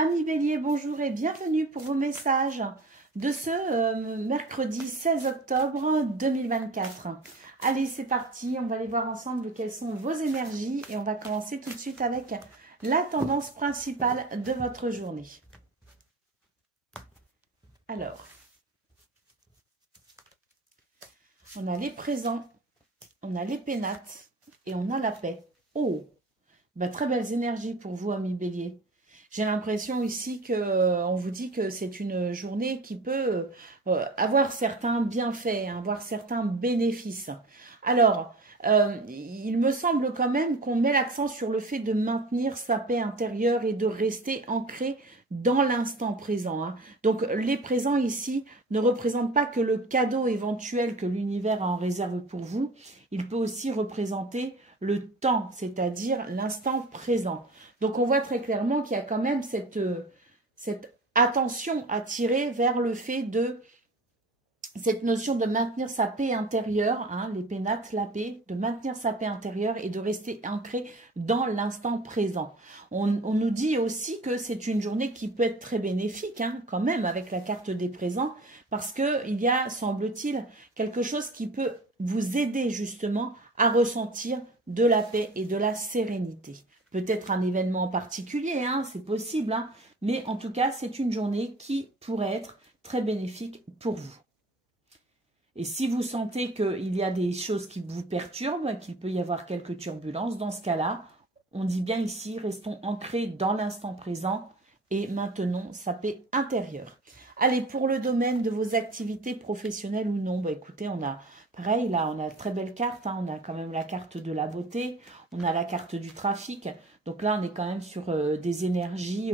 Amis Bélier, bonjour et bienvenue pour vos messages de ce mercredi 16 octobre 2024. Allez, c'est parti, on va aller voir ensemble quelles sont vos énergies et on va commencer tout de suite avec la tendance principale de votre journée. Alors, on a les présents, on a les pénates et on a la paix. Oh, très belles énergies pour vous, amis Bélier. J'ai l'impression ici qu'on vous dit que c'est une journée qui peut avoir certains bienfaits, avoir certains bénéfices. Alors, il me semble quand même qu'on met l'accent sur le fait de maintenir sa paix intérieure et de rester ancré dans l'instant présent. Donc, les présents ici ne représentent pas que le cadeau éventuel que l'univers a en réserve pour vous. Il peut aussi représenter le temps, c'est-à-dire l'instant présent. Donc, on voit très clairement qu'il y a quand même cette attention à tirer vers le fait de cette notion de maintenir sa paix intérieure, les pénates, la paix, de maintenir sa paix intérieure et de rester ancré dans l'instant présent. On nous dit aussi que c'est une journée qui peut être très bénéfique, quand même, avec la carte des présents, parce qu'il y a, semble-t-il, quelque chose qui peut vous aider justement à ressentir de la paix et de la sérénité. Peut-être un événement en particulier, c'est possible, mais en tout cas, c'est une journée qui pourrait être très bénéfique pour vous. Et si vous sentez qu'il y a des choses qui vous perturbent, qu'il peut y avoir quelques turbulences, dans ce cas-là, on dit bien ici, restons ancrés dans l'instant présent et maintenons sa paix intérieure. Allez, pour le domaine de vos activités professionnelles ou non, écoutez, on a pareil, là, on a de très belles cartes, on a quand même la carte de la beauté, on a la carte du trafic. Donc là, on est quand même sur des énergies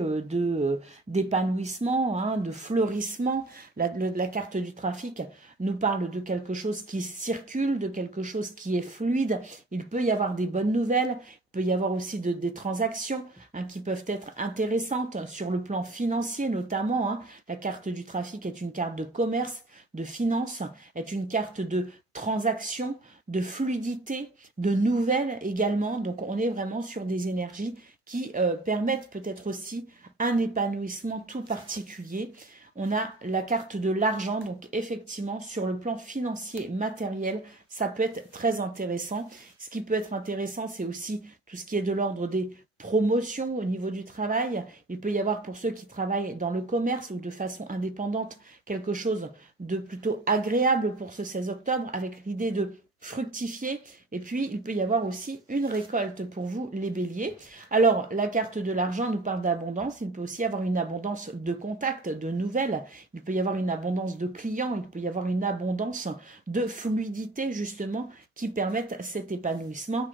d'épanouissement, de fleurissement. La carte du trafic nous parle de quelque chose qui circule, de quelque chose qui est fluide. Il peut y avoir des bonnes nouvelles, il peut y avoir aussi des transactions qui peuvent être intéressantes sur le plan financier notamment. La carte du trafic est une carte de commerce, de finance, est une carte de transaction, de fluidité, de nouvelles également. Donc, on est vraiment sur des énergies qui permettent peut-être aussi un épanouissement tout particulier. On a la carte de l'argent, donc effectivement, sur le plan financier, matériel, ça peut être très intéressant. Ce qui peut être intéressant, c'est aussi tout ce qui est de l'ordre des promotions au niveau du travail. Il peut y avoir pour ceux qui travaillent dans le commerce ou de façon indépendante, quelque chose de plutôt agréable pour ce 16 octobre avec l'idée de fructifier. Et puis, il peut y avoir aussi une récolte pour vous, les béliers. Alors, la carte de l'argent nous parle d'abondance. Il peut aussi y avoir une abondance de contacts, de nouvelles. Il peut y avoir une abondance de clients. Il peut y avoir une abondance de fluidité, justement, qui permettent cet épanouissement,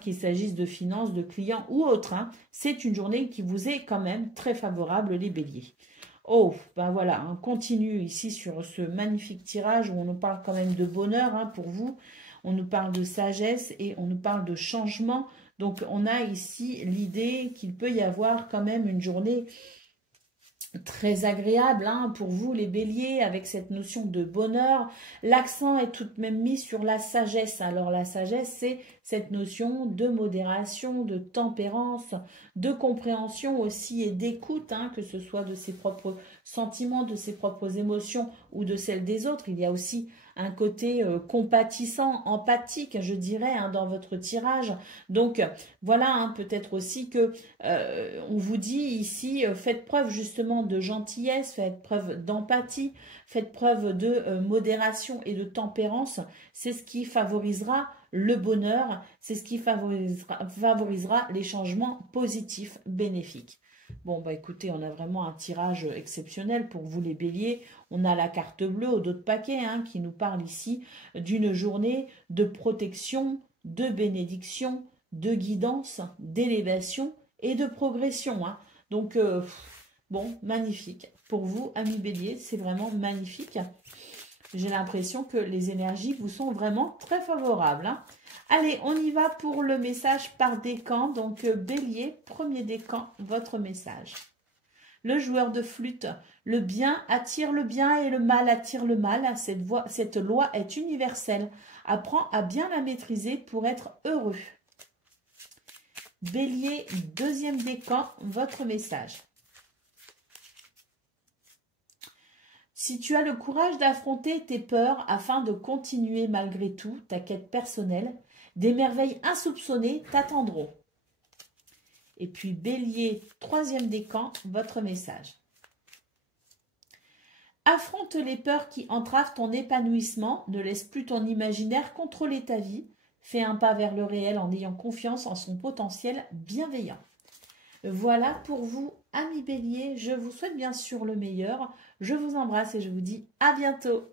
qu'il s'agisse de finances, de clients ou autres. C'est une journée qui vous est quand même très favorable, les béliers. Oh, voilà, on continue ici sur ce magnifique tirage où on nous parle quand même de bonheur pour vous. On nous parle de sagesse et on nous parle de changement. Donc, on a ici l'idée qu'il peut y avoir quand même une journée très agréable pour vous les béliers avec cette notion de bonheur. L'accent est tout de même mis sur la sagesse. Alors la sagesse, c'est cette notion de modération, de tempérance, de compréhension aussi et d'écoute, que ce soit de ses propres sentiments, de ses propres émotions ou de celles des autres. Il y a aussi un côté compatissant, empathique, je dirais, dans votre tirage. Donc, voilà, peut-être aussi que on vous dit ici, faites preuve justement de gentillesse, faites preuve d'empathie, faites preuve de modération et de tempérance. C'est ce qui favorisera le bonheur, c'est ce qui favorisera les changements positifs, bénéfiques. Bon, écoutez, on a vraiment un tirage exceptionnel pour vous les béliers. On a la carte bleue au dos de paquet qui nous parle ici d'une journée de protection, de bénédiction, de guidance, d'élévation et de progression. Donc, bon, magnifique. Pour vous, amis béliers, c'est vraiment magnifique. J'ai l'impression que les énergies vous sont vraiment très favorables. Allez, on y va pour le message par décan. Donc, bélier, premier décan, votre message. Le joueur de flûte, le bien attire le bien et le mal attire le mal. Cette loi est universelle. Apprends à bien la maîtriser pour être heureux. Bélier, deuxième décan, votre message. Si tu as le courage d'affronter tes peurs afin de continuer malgré tout ta quête personnelle, des merveilles insoupçonnées t'attendront. Et puis Bélier, troisième décan, votre message. Affronte les peurs qui entravent ton épanouissement, ne laisse plus ton imaginaire contrôler ta vie, fais un pas vers le réel en ayant confiance en son potentiel bienveillant. Voilà pour vous, amis Bélier, je vous souhaite bien sûr le meilleur, je vous embrasse et je vous dis à bientôt.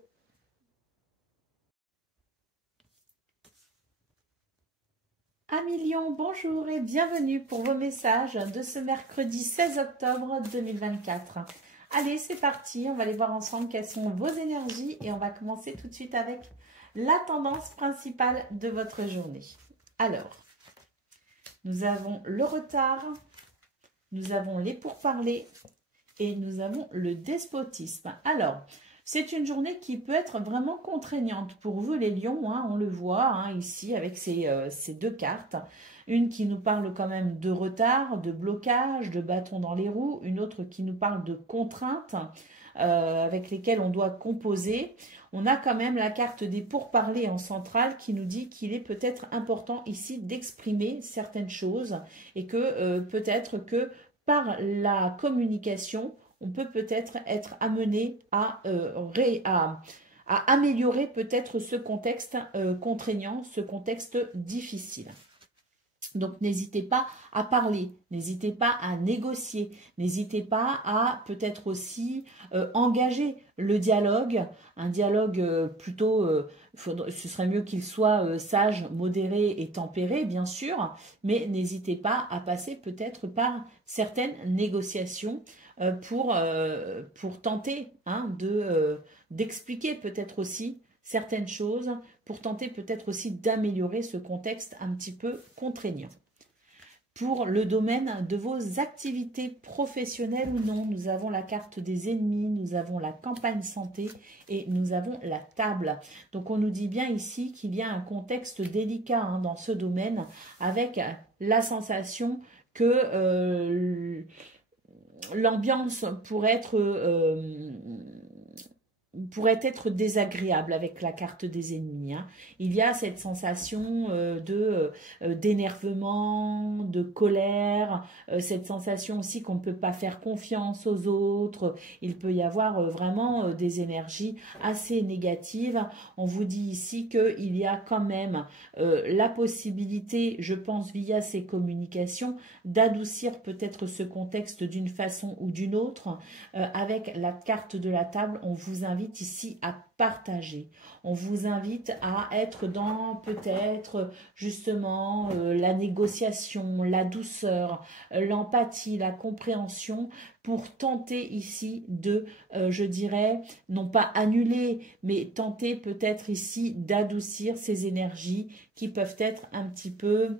Amis Lion, bonjour et bienvenue pour vos messages de ce mercredi 16 octobre 2024. Allez, c'est parti, on va aller voir ensemble quelles sont vos énergies et on va commencer tout de suite avec la tendance principale de votre journée. Alors, nous avons le retard, nous avons les pourparlers et nous avons le despotisme. Alors, c'est une journée qui peut être vraiment contraignante pour vous les lions, hein, on le voit hein, ici avec ces deux cartes. Une qui nous parle quand même de retard, de blocage, de bâton dans les roues. Une autre qui nous parle de contraintes avec lesquelles on doit composer. On a quand même la carte des pourparlers en centrale qui nous dit qu'il est peut-être important ici d'exprimer certaines choses et que peut-être que par la communication, on peut peut-être être amené à améliorer peut-être ce contexte contraignant, ce contexte difficile. Donc, n'hésitez pas à parler, n'hésitez pas à négocier, n'hésitez pas à peut-être aussi engager le dialogue, un dialogue plutôt, ce serait mieux qu'il soit sage, modéré et tempéré, bien sûr, mais n'hésitez pas à passer peut-être par certaines négociations pour tenter hein, d'expliquer peut-être aussi certaines choses pour tenter peut-être aussi d'améliorer ce contexte un petit peu contraignant. Pour le domaine de vos activités professionnelles ou non, nous avons la carte des ennemis, nous avons la campagne santé et nous avons la table. Donc on nous dit bien ici qu'il y a un contexte délicat hein, dans ce domaine avec la sensation que l'ambiance pourrait être désagréable avec la carte des ennemis. Hein. Il y a cette sensation d'énervement, de colère, cette sensation aussi qu'on ne peut pas faire confiance aux autres. Il peut y avoir vraiment des énergies assez négatives. On vous dit ici qu'il y a quand même la possibilité, je pense via ces communications, d'adoucir peut-être ce contexte d'une façon ou d'une autre. Avec la carte de la table, on vous invite ici à partager. On vous invite à être dans peut-être justement la négociation, la douceur, l'empathie, la compréhension pour tenter ici de, je dirais, non pas annuler, mais tenter peut-être ici d'adoucir ces énergies qui peuvent être un petit peu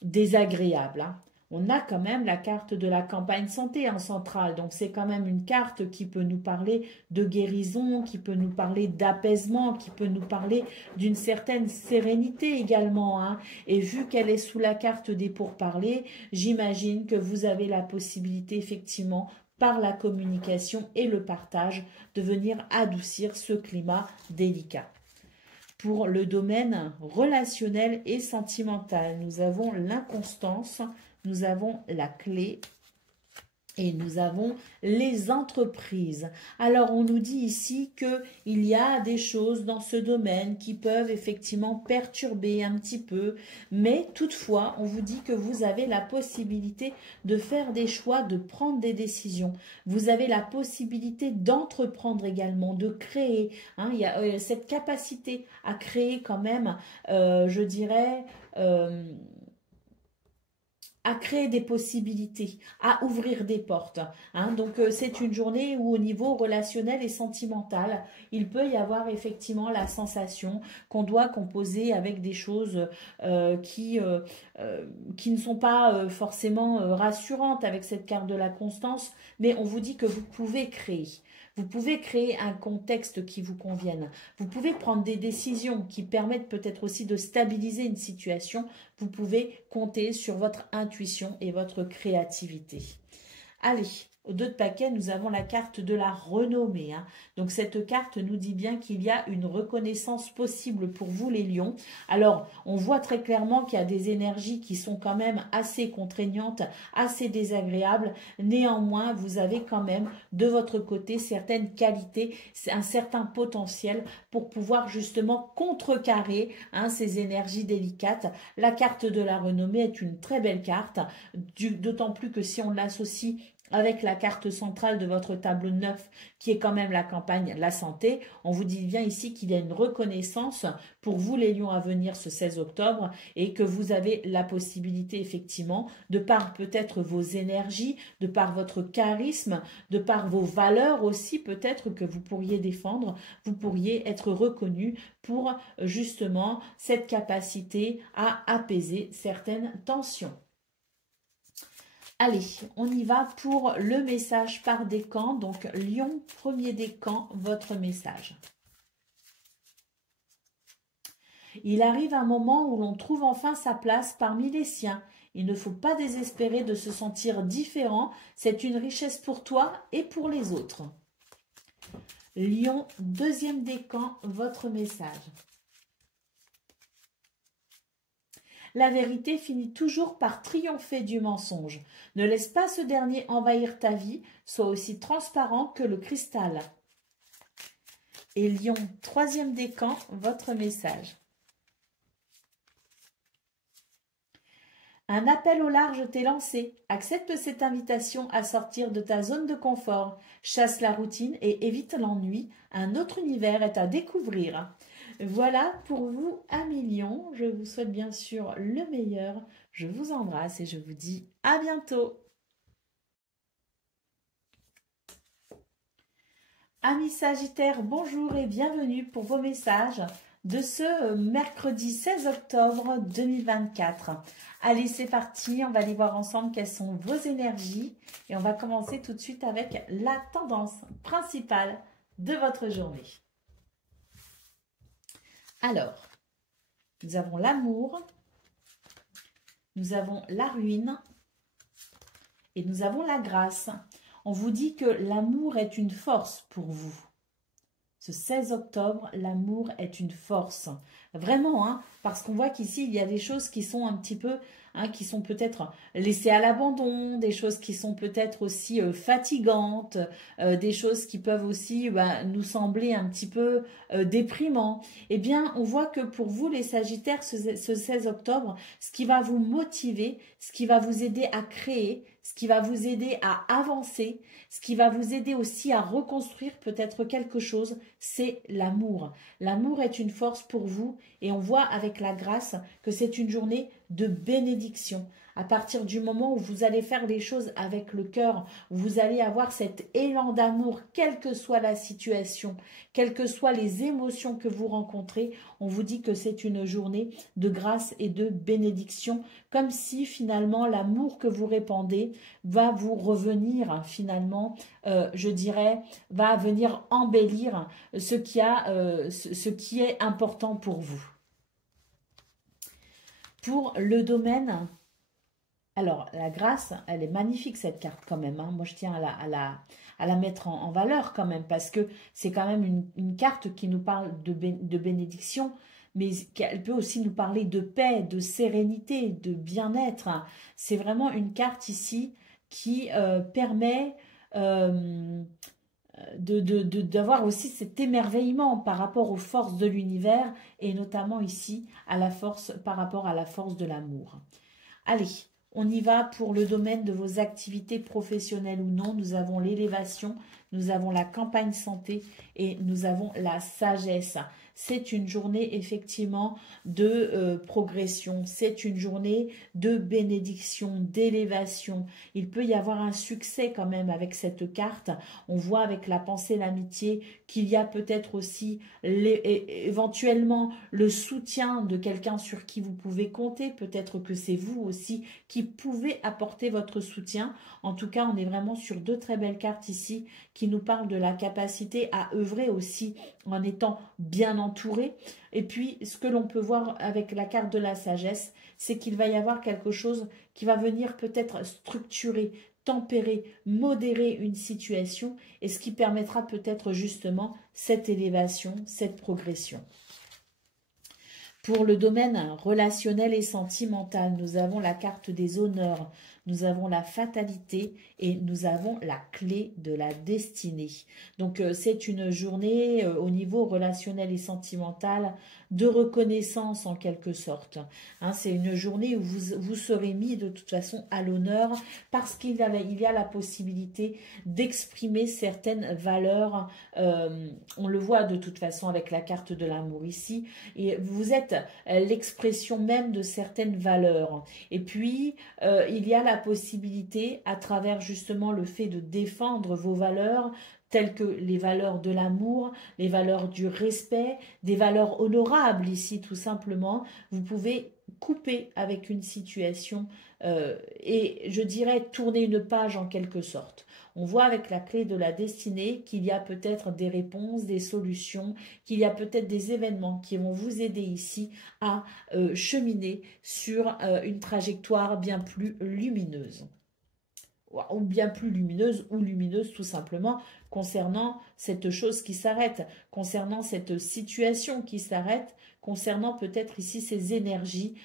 désagréables. Hein. On a quand même la carte de la campagne santé en centrale, donc c'est quand même une carte qui peut nous parler de guérison, qui peut nous parler d'apaisement, qui peut nous parler d'une certaine sérénité également. Hein. Et vu qu'elle est sous la carte des pourparlers, j'imagine que vous avez la possibilité effectivement par la communication et le partage de venir adoucir ce climat délicat. Pour le domaine relationnel et sentimental, nous avons l'inconstance, nous avons la clé et nous avons les entreprises. Alors, on nous dit ici qu'il y a des choses dans ce domaine qui peuvent effectivement perturber un petit peu, mais toutefois, on vous dit que vous avez la possibilité de faire des choix, de prendre des décisions. Vous avez la possibilité d'entreprendre également, de créer. Hein, il y a cette capacité à créer quand même, je dirais... à créer des possibilités, à ouvrir des portes. Hein. Donc, c'est une journée où au niveau relationnel et sentimental, il peut y avoir effectivement la sensation qu'on doit composer avec des choses qui ne sont pas forcément rassurantes avec cette carte de la constance, mais on vous dit que vous pouvez créer. Vous pouvez créer un contexte qui vous convienne. Vous pouvez prendre des décisions qui permettent peut-être aussi de stabiliser une situation. Vous pouvez compter sur votre intuition et votre créativité. Allez, au dos de paquet, nous avons la carte de la renommée. Hein. Donc cette carte nous dit bien qu'il y a une reconnaissance possible pour vous les lions. Alors, on voit très clairement qu'il y a des énergies qui sont quand même assez contraignantes, assez désagréables. Néanmoins, vous avez quand même de votre côté certaines qualités, un certain potentiel pour pouvoir justement contrecarrer ces énergies délicates. La carte de la renommée est une très belle carte, d'autant plus que si on l'associe avec la carte centrale de votre tableau 9, qui est quand même la campagne, la santé, on vous dit bien ici qu'il y a une reconnaissance pour vous les lions à venir ce 16 octobre et que vous avez la possibilité effectivement, de par peut-être vos énergies, de par votre charisme, de par vos valeurs aussi peut-être que vous pourriez défendre, vous pourriez être reconnu pour justement cette capacité à apaiser certaines tensions. Allez, on y va pour le message par décan. Donc, Lion, premier décan, votre message. Il arrive un moment où l'on trouve enfin sa place parmi les siens. Il ne faut pas désespérer de se sentir différent. C'est une richesse pour toi et pour les autres. Lion, deuxième décan, votre message. La vérité finit toujours par triompher du mensonge. Ne laisse pas ce dernier envahir ta vie, sois aussi transparent que le cristal. Et Lion, troisième décan, votre message. Un appel au large t'est lancé. Accepte cette invitation à sortir de ta zone de confort. Chasse la routine et évite l'ennui. Un autre univers est à découvrir. Voilà pour vous, amis lions. Je vous souhaite bien sûr le meilleur. Je vous embrasse et je vous dis à bientôt. Amis Sagittaires, bonjour et bienvenue pour vos messages de ce mercredi 16 octobre 2024. Allez, c'est parti, on va aller voir ensemble quelles sont vos énergies et on va commencer tout de suite avec la tendance principale de votre journée. Alors, nous avons l'amour, nous avons la ruine et nous avons la grâce. On vous dit que l'amour est une force pour vous. Ce 16 octobre, l'amour est une force. Vraiment, hein, parce qu'on voit qu'ici, il y a des choses qui sont un petit peu, qui sont peut-être laissées à l'abandon, des choses qui sont peut-être aussi fatigantes, des choses qui peuvent aussi nous sembler un petit peu déprimants. Eh bien, on voit que pour vous, les Sagittaires, ce 16 octobre, ce qui va vous motiver, ce qui va vous aider à créer, ce qui va vous aider à avancer, ce qui va vous aider aussi à reconstruire peut-être quelque chose, c'est l'amour. L'amour est une force pour vous et on voit avec la grâce que c'est une journée de bénédiction. À partir du moment où vous allez faire les choses avec le cœur, vous allez avoir cet élan d'amour, quelle que soit la situation, quelles que soient les émotions que vous rencontrez, on vous dit que c'est une journée de grâce et de bénédiction, comme si finalement l'amour que vous répandez va vous revenir finalement, je dirais, va venir embellir ce qui est important pour vous. Pour le domaine, alors la grâce, elle est magnifique cette carte quand même. Hein. Moi je tiens à la mettre en valeur quand même parce que c'est quand même une carte qui nous parle de bénédiction, mais elle peut aussi nous parler de paix, de sérénité, de bien-être. C'est vraiment une carte ici qui permet d'avoir aussi cet émerveillement par rapport aux forces de l'univers et notamment ici par rapport à la force de l'amour. Allez, on y va pour le domaine de vos activités professionnelles ou non. Nous avons l'élévation, nous avons la campagne santé et nous avons la sagesse. C'est une journée effectivement de progression, c'est une journée de bénédiction, d'élévation. Il peut y avoir un succès quand même avec cette carte. On voit avec la pensée, l'amitié, qu'il y a peut-être aussi éventuellement le soutien de quelqu'un sur qui vous pouvez compter. Peut-être que c'est vous aussi qui pouvez apporter votre soutien. En tout cas, on est vraiment sur deux très belles cartes ici qui nous parlent de la capacité à œuvrer aussi en étant bien entouré. Et puis, ce que l'on peut voir avec la carte de la sagesse, c'est qu'il va y avoir quelque chose qui va venir peut-être structurer, tempérer, modérer une situation et ce qui permettra peut-être justement cette élévation, cette progression. Pour le domaine relationnel et sentimental, nous avons la carte des honneurs, nous avons la fatalité et nous avons la clé de la destinée. Donc c'est une journée au niveau relationnel et sentimental de reconnaissance en quelque sorte. Hein, c'est une journée où vous serez mis de toute façon à l'honneur parce qu'il y a la possibilité d'exprimer certaines valeurs. On le voit de toute façon avec la carte de l'amour ici. Et vous êtes l'expression même de certaines valeurs. Et puis, il y a la possibilité, à travers justement le fait de défendre vos valeurs, telles que les valeurs de l'amour, les valeurs du respect, des valeurs honorables ici tout simplement. Vous pouvez couper avec une situation et je dirais tourner une page en quelque sorte. On voit avec la clé de la destinée qu'il y a peut-être des réponses, des solutions, qu'il y a peut-être des événements qui vont vous aider ici à cheminer sur une trajectoire bien plus lumineuse. Ou bien plus lumineuse ou lumineuse tout simplement concernant cette chose qui s'arrête, concernant cette situation qui s'arrête, concernant peut-être ici ces énergies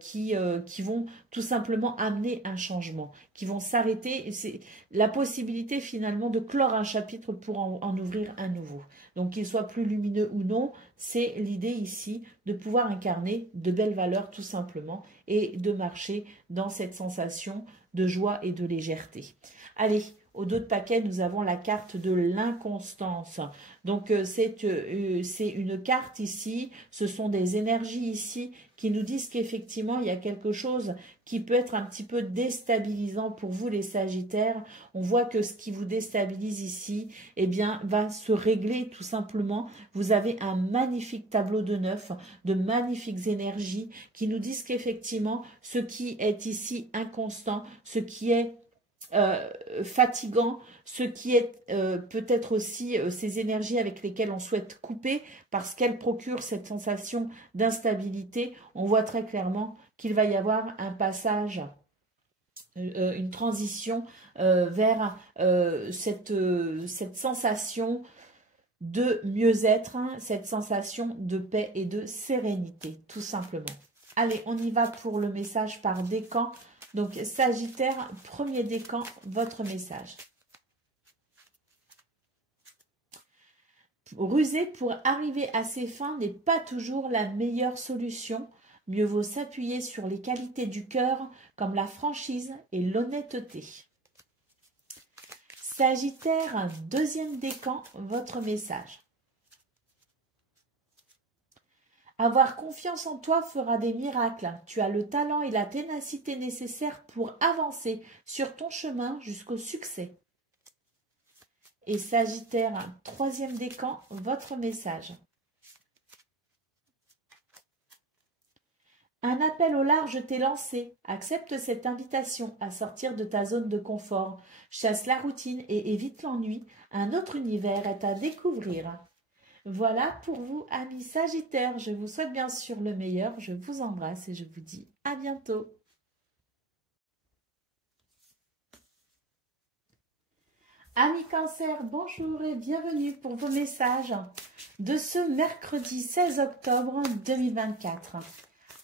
qui vont tout simplement amener un changement, qui vont s'arrêter. C'est la possibilité finalement de clore un chapitre pour en ouvrir un nouveau. Donc qu'il soit plus lumineux ou non, c'est l'idée ici de pouvoir incarner de belles valeurs tout simplement et de marcher dans cette sensation de joie et de légèreté. Allez, au dos de paquet, nous avons la carte de l'inconstance. Donc, c'est une carte ici, ce sont des énergies ici qui nous disent qu'effectivement, il y a quelque chose qui peut être un petit peu déstabilisant pour vous, les Sagittaires. On voit que ce qui vous déstabilise ici, eh bien, va se régler tout simplement. Vous avez un magnifique tableau de 9, de magnifiques énergies qui nous disent qu'effectivement, ce qui est ici inconstant, ce qui est fatigant, ce qui est peut-être aussi ces énergies avec lesquelles on souhaite couper parce qu'elles procurent cette sensation d'instabilité, on voit très clairement qu'il va y avoir un passage, une transition vers cette sensation de mieux-être, hein, cette sensation de paix et de sérénité, tout simplement. Allez, on y va pour le message par décan. Donc, Sagittaire, premier décan, votre message. Ruser pour arriver à ses fins n'est pas toujours la meilleure solution. Mieux vaut s'appuyer sur les qualités du cœur comme la franchise et l'honnêteté. Sagittaire, deuxième décan, votre message. Avoir confiance en toi fera des miracles. Tu as le talent et la ténacité nécessaires pour avancer sur ton chemin jusqu'au succès. Et Sagittaire, troisième décan, votre message. Un appel au large t'est lancé. Accepte cette invitation à sortir de ta zone de confort. Chasse la routine et évite l'ennui. Un autre univers est à découvrir. Voilà pour vous, amis Sagittaires. Je vous souhaite bien sûr le meilleur. Je vous embrasse et je vous dis à bientôt. Amis Cancer, bonjour et bienvenue pour vos messages de ce mercredi 16 octobre 2024.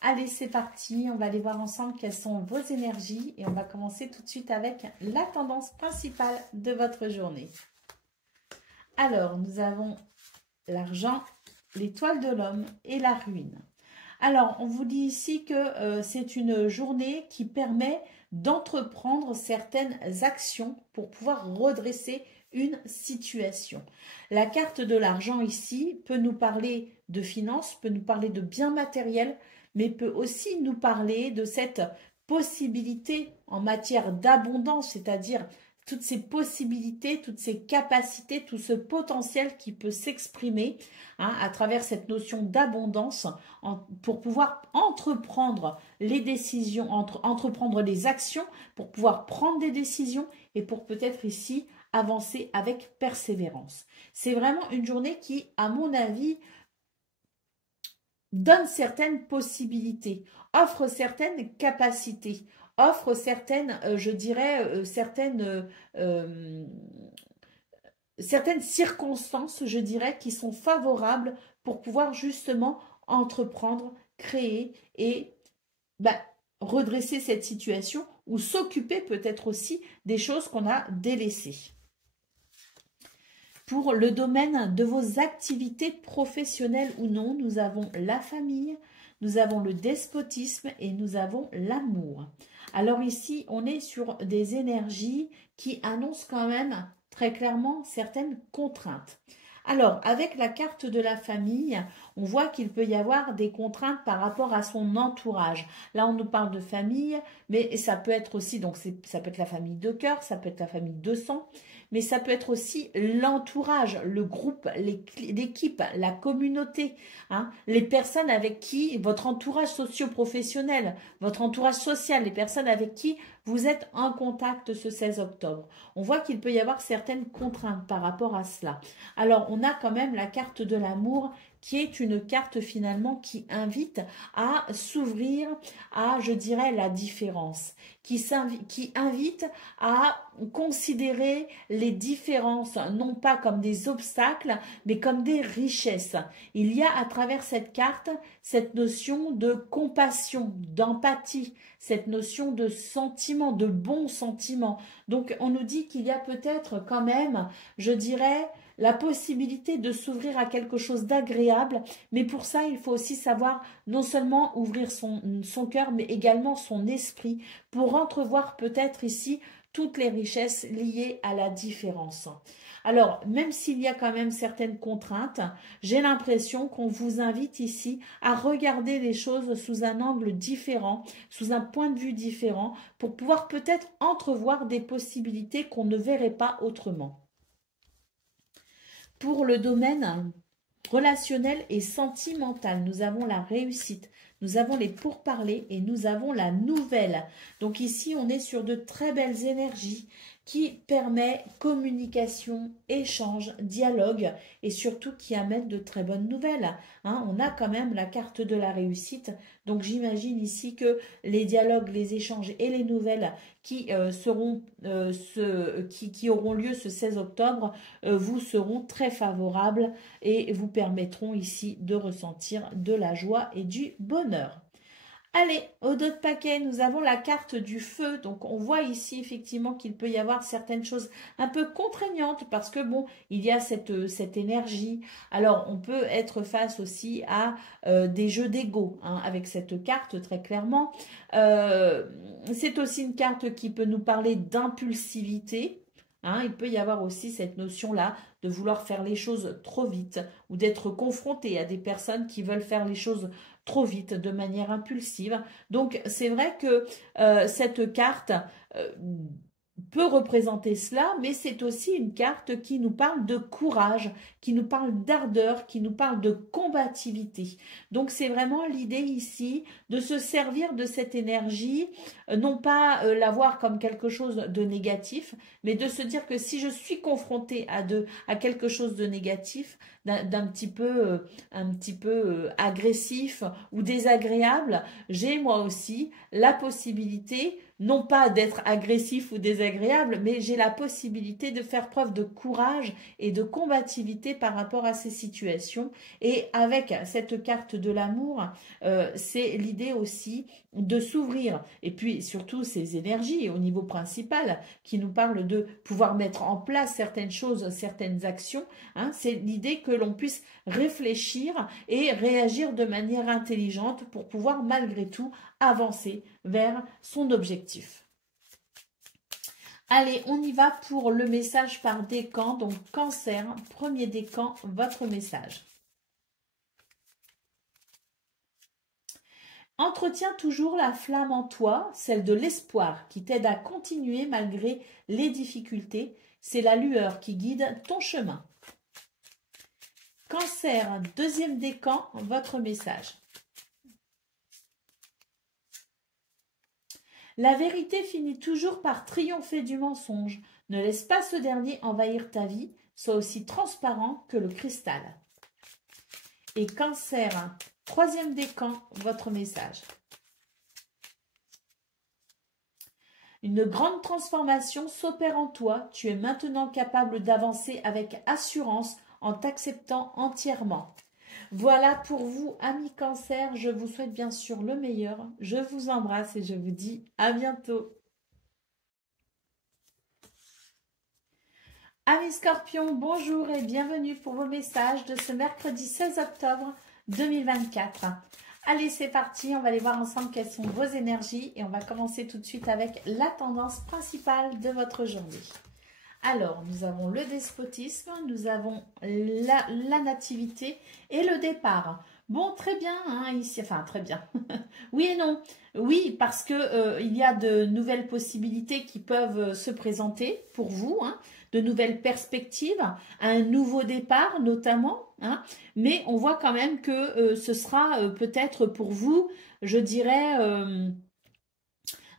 Allez, c'est parti. On va aller voir ensemble quelles sont vos énergies et on va commencer tout de suite avec la tendance principale de votre journée. Alors, nous avons l'argent, l'étoile de l'homme et la ruine. Alors, on vous dit ici que c'est une journée qui permet d'entreprendre certaines actions pour pouvoir redresser une situation. La carte de l'argent ici peut nous parler de finances, peut nous parler de biens matériels, mais peut aussi nous parler de cette possibilité en matière d'abondance, c'est-à-dire toutes ces possibilités, toutes ces capacités, tout ce potentiel qui peut s'exprimer à travers cette notion d'abondance pour pouvoir entreprendre les décisions, entreprendre les actions, pour pouvoir prendre des décisions et pour peut-être ici avancer avec persévérance. C'est vraiment une journée qui, à mon avis, donne certaines possibilités, offre certaines capacités, offre certaines, je dirais, certaines circonstances, je dirais, qui sont favorables pour pouvoir justement entreprendre, créer et bah, redresser cette situation ou s'occuper peut-être aussi des choses qu'on a délaissées. Pour le domaine de vos activités professionnelles ou non, nous avons la famille, nous avons le despotisme et nous avons l'amour. Alors ici, on est sur des énergies qui annoncent quand même très clairement certaines contraintes. Alors, avec la carte de la famille, on voit qu'il peut y avoir des contraintes par rapport à son entourage. Là, on nous parle de famille, mais ça peut être aussi, donc ça peut être la famille de cœur, ça peut être la famille de sang, mais ça peut être aussi l'entourage, le groupe, l'équipe, la communauté, hein, les personnes avec qui, votre entourage socio-professionnel, votre entourage social, les personnes avec qui vous êtes en contact ce 16 octobre. On voit qu'il peut y avoir certaines contraintes par rapport à cela. Alors, on a quand même la carte de l'amour qui est une carte finalement qui invite à s'ouvrir à, je dirais, la différence, qui invite à considérer les différences, non pas comme des obstacles, mais comme des richesses. Il y a à travers cette carte cette notion de compassion, d'empathie, cette notion de sentiment, de bon sentiment. Donc on nous dit qu'il y a peut-être quand même, je dirais, la possibilité de s'ouvrir à quelque chose d'agréable, mais pour ça, il faut aussi savoir non seulement ouvrir son cœur, mais également son esprit pour entrevoir peut-être ici toutes les richesses liées à la différence. Alors, même s'il y a quand même certaines contraintes, j'ai l'impression qu'on vous invite ici à regarder les choses sous un angle différent, sous un point de vue différent, pour pouvoir peut-être entrevoir des possibilités qu'on ne verrait pas autrement. Pour le domaine relationnel et sentimental, nous avons la réussite, nous avons les pourparlers et nous avons la nouvelle. Donc ici, on est sur de très belles énergies qui permet communication, échange, dialogue et surtout qui amène de très bonnes nouvelles. Hein, on a quand même la carte de la réussite. Donc j'imagine ici que les dialogues, les échanges et les nouvelles qui, qui auront lieu ce 16 octobre vous seront très favorables et vous permettront ici de ressentir de la joie et du bonheur. Allez, au dos de paquet, nous avons la carte du feu. Donc, on voit ici effectivement qu'il peut y avoir certaines choses un peu contraignantes parce que, bon, il y a cette énergie. Alors, on peut être face aussi à des jeux d'ego hein, avec cette carte, très clairement. C'est aussi une carte qui peut nous parler d'impulsivité. Hein, il peut y avoir aussi cette notion-là de vouloir faire les choses trop vite ou d'être confronté à des personnes qui veulent faire les choses trop vite, de manière impulsive. Donc, c'est vrai que cette carte peut représenter cela, mais c'est aussi une carte qui nous parle de courage, qui nous parle d'ardeur, qui nous parle de combativité. Donc, c'est vraiment l'idée ici de se servir de cette énergie, non pas la voir comme quelque chose de négatif, mais de se dire que si je suis confrontée à quelque chose de négatif, d'un petit peu, agressif ou désagréable, j'ai moi aussi la possibilité, non pas d'être agressif ou désagréable, mais j'ai la possibilité de faire preuve de courage et de combativité par rapport à ces situations. Et avec cette carte de l'amour, c'est l'idée aussi de s'ouvrir. Et puis surtout ces énergies au niveau principal qui nous parlent de pouvoir mettre en place certaines choses, certaines actions. Hein, c'est l'idée que l'on puisse réfléchir et réagir de manière intelligente pour pouvoir malgré tout avancer vers son objectif. Allez, on y va pour le message par décan. Donc, Cancer, premier décan, votre message. Entretiens toujours la flamme en toi, celle de l'espoir qui t'aide à continuer malgré les difficultés. C'est la lueur qui guide ton chemin. Cancer, deuxième décan, votre message. La vérité finit toujours par triompher du mensonge. Ne laisse pas ce dernier envahir ta vie. Sois aussi transparent que le cristal. Et Cancer, troisième décan, votre message. Une grande transformation s'opère en toi. Tu es maintenant capable d'avancer avec assurance en t'acceptant entièrement. Voilà pour vous, amis Cancer. Je vous souhaite bien sûr le meilleur. Je vous embrasse et je vous dis à bientôt. Amis Scorpions, bonjour et bienvenue pour vos messages de ce mercredi 16 octobre 2024. Allez, c'est parti, on va aller voir ensemble quelles sont vos énergies et on va commencer tout de suite avec la tendance principale de votre journée. Alors, nous avons le despotisme, nous avons la nativité et le départ. Bon, très bien, hein, ici, enfin, très bien. Oui et non. Oui, parce que il y a de nouvelles possibilités qui peuvent se présenter pour vous, hein, de nouvelles perspectives, un nouveau départ notamment, hein, mais on voit quand même que ce sera peut-être pour vous, je dirais,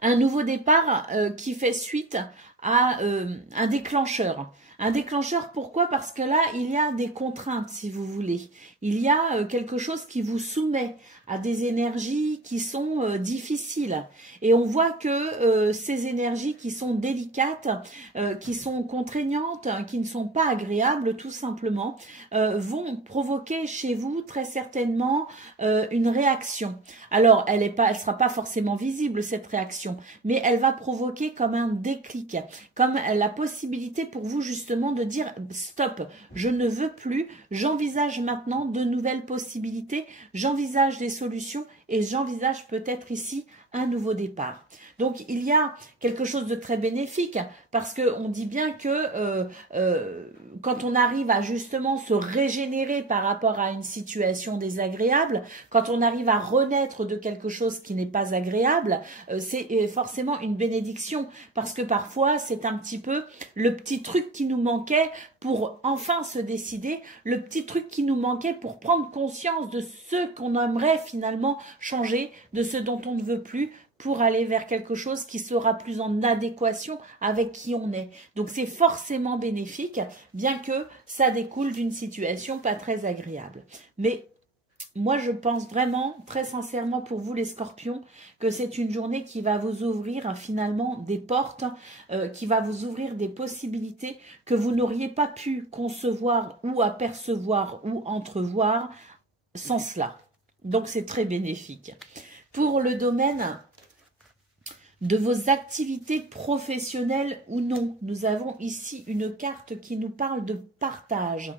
un nouveau départ qui fait suite à un déclencheur. Un déclencheur, pourquoi? Parce que là, il y a des contraintes, si vous voulez. Il y a quelque chose qui vous soumet à des énergies qui sont difficiles. Et on voit que ces énergies qui sont délicates, qui sont contraignantes, qui ne sont pas agréables, tout simplement, vont provoquer chez vous très certainement une réaction. Alors, elle sera pas forcément visible, cette réaction, mais elle va provoquer comme un déclic, comme la possibilité pour vous justement de dire stop, je ne veux plus, j'envisage maintenant de nouvelles possibilités, j'envisage des solutions et j'envisage peut-être ici un nouveau départ. Donc il y a quelque chose de très bénéfique parce qu'on dit bien que quand on arrive à justement se régénérer par rapport à une situation désagréable, quand on arrive à renaître de quelque chose qui n'est pas agréable, c'est forcément une bénédiction parce que parfois c'est un petit peu le petit truc qui nous manquait pour enfin se décider, le petit truc qui nous manquait pour prendre conscience de ce qu'on aimerait finalement changer, de ce dont on ne veut plus, pour aller vers quelque chose qui sera plus en adéquation avec qui on est. Donc c'est forcément bénéfique, bien que ça découle d'une situation pas très agréable. Mais moi, je pense vraiment, très sincèrement pour vous les Scorpions, que c'est une journée qui va vous ouvrir finalement des portes, qui va vous ouvrir des possibilités que vous n'auriez pas pu concevoir ou apercevoir ou entrevoir sans cela. Donc c'est très bénéfique. Pour le domaine de vos activités professionnelles ou non, nous avons ici une carte qui nous parle de partage,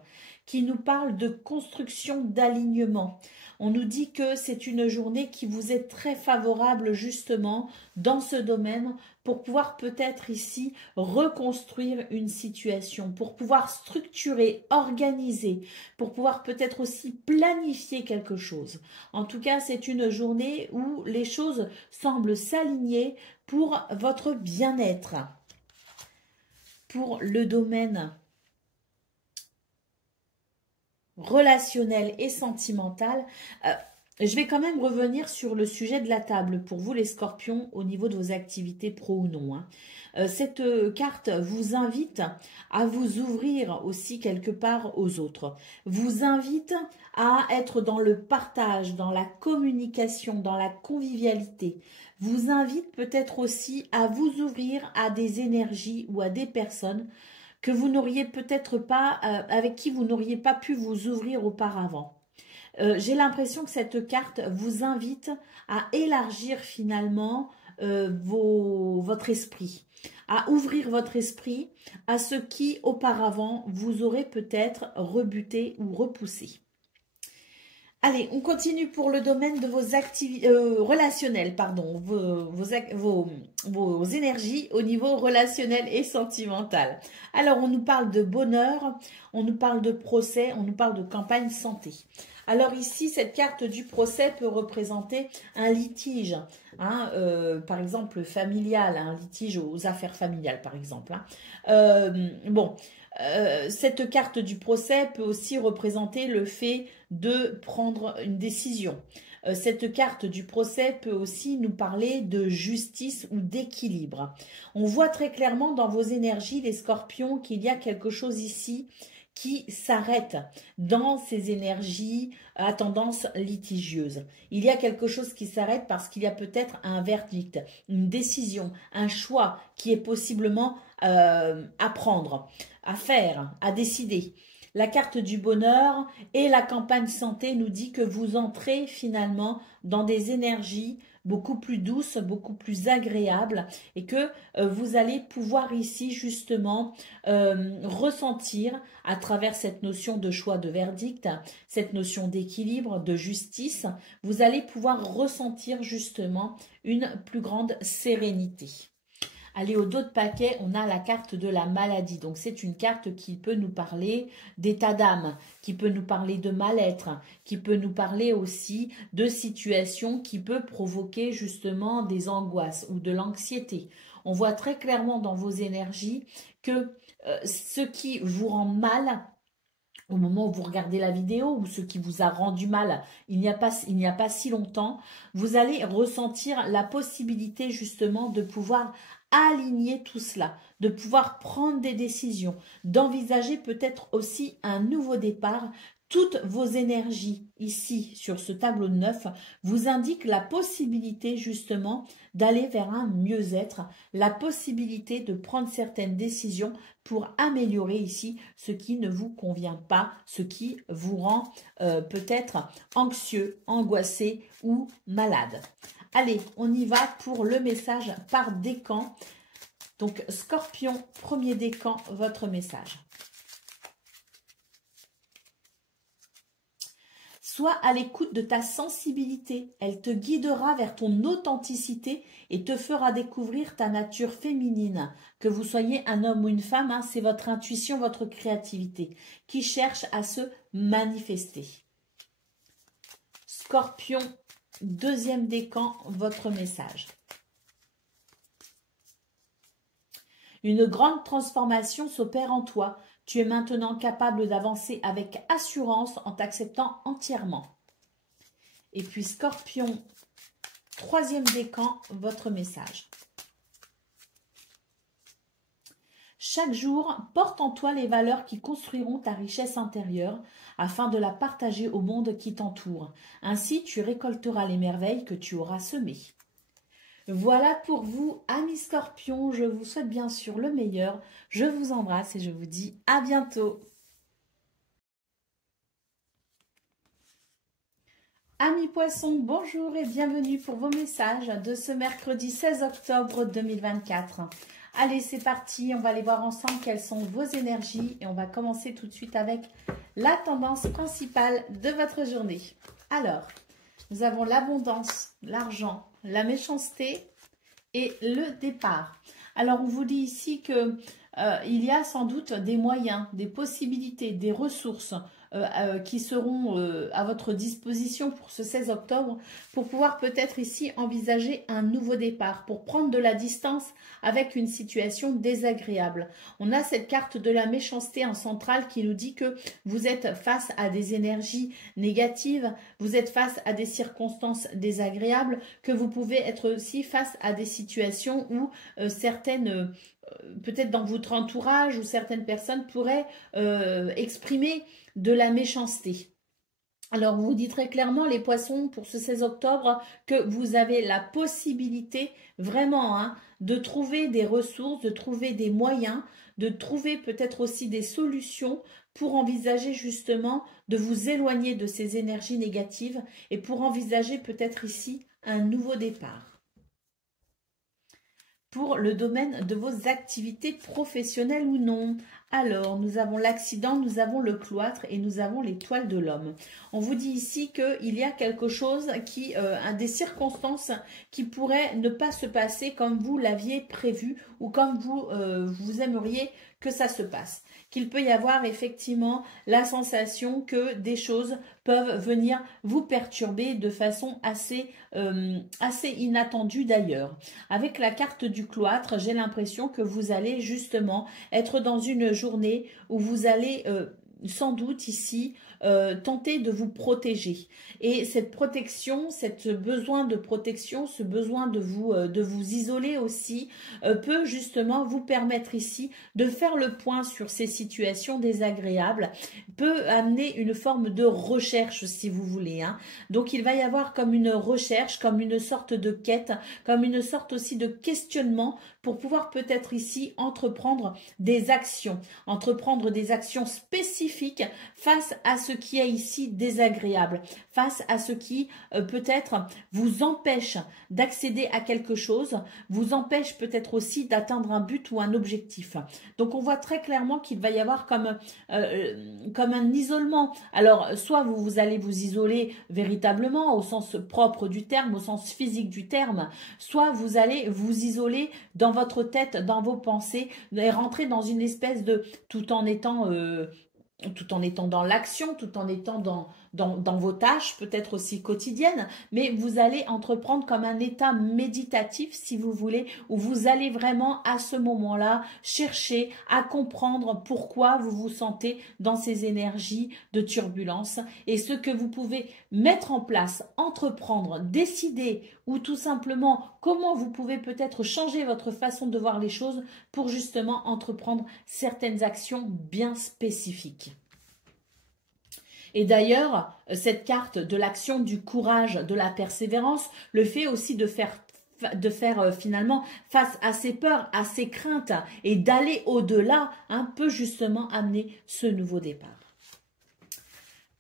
qui nous parle de construction, d'alignement. On nous dit que c'est une journée qui vous est très favorable justement dans ce domaine pour pouvoir peut-être ici reconstruire une situation, pour pouvoir structurer, organiser, pour pouvoir peut-être aussi planifier quelque chose. En tout cas, c'est une journée où les choses semblent s'aligner pour votre bien-être. Pour le domaine relationnel et sentimental, je vais quand même revenir sur le sujet de la table pour vous les Scorpions au niveau de vos activités pro ou non, hein. Cette carte vous invite à vous ouvrir aussi quelque part aux autres, vous invite à être dans le partage, dans la communication, dans la convivialité, vous invite peut-être aussi à vous ouvrir à des énergies ou à des personnes que vous n'auriez peut-être pas, avec qui vous n'auriez pas pu vous ouvrir auparavant. J'ai l'impression que cette carte vous invite à élargir finalement votre esprit, à ouvrir votre esprit à ce qui auparavant vous aurait peut-être rebuté ou repoussé. Allez, on continue pour le domaine de vos activités relationnelles, pardon, vos énergies au niveau relationnel et sentimental. Alors, on nous parle de bonheur, on nous parle de procès, on nous parle de campagne santé. Alors ici, cette carte du procès peut représenter un litige, hein, par exemple familial, un litige aux affaires familiales, par exemple. Hein. Cette carte du procès peut aussi représenter le fait de prendre une décision. Cette carte du procès peut aussi nous parler de justice ou d'équilibre. On voit très clairement dans vos énergies, les Scorpions, qu'il y a quelque chose ici qui s'arrête dans ces énergies à tendance litigieuse. Il y a quelque chose qui s'arrête parce qu'il y a peut-être un verdict, une décision, un choix qui est possiblement à prendre, à faire, à décider. La carte du bonheur et la campagne santé nous dit que vous entrez finalement dans des énergies beaucoup plus douces, beaucoup plus agréables et que vous allez pouvoir ici justement ressentir à travers cette notion de choix de verdict, cette notion d'équilibre, de justice, vous allez pouvoir ressentir justement une plus grande sérénité. Allez, au dos de paquet, on a la carte de la maladie. Donc, c'est une carte qui peut nous parler d'état d'âme, qui peut nous parler de mal-être, qui peut nous parler aussi de situations qui peuvent provoquer justement des angoisses ou de l'anxiété. On voit très clairement dans vos énergies que ce qui vous rend mal, au moment où vous regardez la vidéo, ou ce qui vous a rendu mal il n'y a pas si longtemps, vous allez ressentir la possibilité justement de pouvoir aligner tout cela, de pouvoir prendre des décisions, d'envisager peut-être aussi un nouveau départ. Toutes vos énergies ici sur ce tableau de 9 vous indiquent la possibilité justement d'aller vers un mieux-être, la possibilité de prendre certaines décisions pour améliorer ici ce qui ne vous convient pas, ce qui vous rend peut-être anxieux, angoissé ou malade. Allez, on y va pour le message par décan. Donc, Scorpion, premier décan, votre message. Sois à l'écoute de ta sensibilité. Elle te guidera vers ton authenticité et te fera découvrir ta nature féminine. Que vous soyez un homme ou une femme, hein, c'est votre intuition, votre créativité qui cherche à se manifester. Scorpion, deuxième décan, votre message. Une grande transformation s'opère en toi. Tu es maintenant capable d'avancer avec assurance en t'acceptant entièrement. Et puis Scorpion, troisième décan, votre message. Chaque jour, porte en toi les valeurs qui construiront ta richesse intérieure afin de la partager au monde qui t'entoure. Ainsi, tu récolteras les merveilles que tu auras semées. Voilà pour vous, amis Scorpions. Je vous souhaite bien sûr le meilleur. Je vous embrasse et je vous dis à bientôt. Amis Poissons, bonjour et bienvenue pour vos messages de ce mercredi 16 octobre 2024. Allez, c'est parti, on va aller voir ensemble quelles sont vos énergies et on va commencer tout de suite avec la tendance principale de votre journée. Alors, nous avons l'abondance, l'argent, la méchanceté et le départ. Alors, on vous dit ici que il y a sans doute des moyens, des possibilités, des ressources qui seront à votre disposition pour ce 16 octobre pour pouvoir peut-être ici envisager un nouveau départ, pour prendre de la distance avec une situation désagréable. On a cette carte de la méchanceté en centrale qui nous dit que vous êtes face à des énergies négatives, vous êtes face à des circonstances désagréables, que vous pouvez être aussi face à des situations où certaines... peut-être dans votre entourage ou certaines personnes pourraient exprimer de la méchanceté. Alors, vous dites très clairement, les poissons, pour ce 16 octobre, que vous avez la possibilité vraiment de trouver des ressources, de trouver des moyens, de trouver peut-être aussi des solutions pour envisager justement de vous éloigner de ces énergies négatives et pour envisager peut-être ici un nouveau départ. Pour le domaine de vos activités professionnelles ou non. Alors, nous avons l'accident, nous avons le cloître et nous avons l'étoile de l'homme. On vous dit ici qu'il y a quelque chose qui, des circonstances qui pourraient ne pas se passer comme vous l'aviez prévu ou comme vous aimeriez que ça se passe. Qu'il peut y avoir effectivement la sensation que des choses peuvent venir vous perturber de façon assez inattendue d'ailleurs. Avec la carte du cloître, j'ai l'impression que vous allez justement être dans une journée où vous allez sans doute ici tenter de vous protéger. Et cette protection, ce besoin de protection, ce besoin de vous isoler aussi, peut justement vous permettre ici de faire le point sur ces situations désagréables, peut amener une forme de recherche si vous voulez. Hein. Donc il va y avoir comme une recherche, comme une sorte de quête, comme une sorte aussi de questionnement pour pouvoir peut-être ici entreprendre des actions spécifiques face à ce qui est ici désagréable, face à ce qui peut-être vous empêche d'accéder à quelque chose, vous empêche peut-être aussi d'atteindre un but ou un objectif. Donc on voit très clairement qu'il va y avoir comme un isolement. Alors soit vous allez vous isoler véritablement au sens propre du terme, au sens physique du terme, soit vous allez vous isoler dans votre tête, dans vos pensées, et rentrer dans une espèce de, tout en étant dans l'action, tout en étant dans vos tâches, peut-être aussi quotidiennes, mais vous allez entreprendre comme un état méditatif, si vous voulez, où vous allez vraiment à ce moment-là chercher à comprendre pourquoi vous vous sentez dans ces énergies de turbulence et ce que vous pouvez mettre en place, entreprendre, décider ou tout simplement comment vous pouvez peut-être changer votre façon de voir les choses pour justement entreprendre certaines actions bien spécifiques. Et d'ailleurs, cette carte de l'action, du courage, de la persévérance, le fait aussi de faire finalement face à ses peurs, à ses craintes et d'aller au-delà, peut justement amener ce nouveau départ.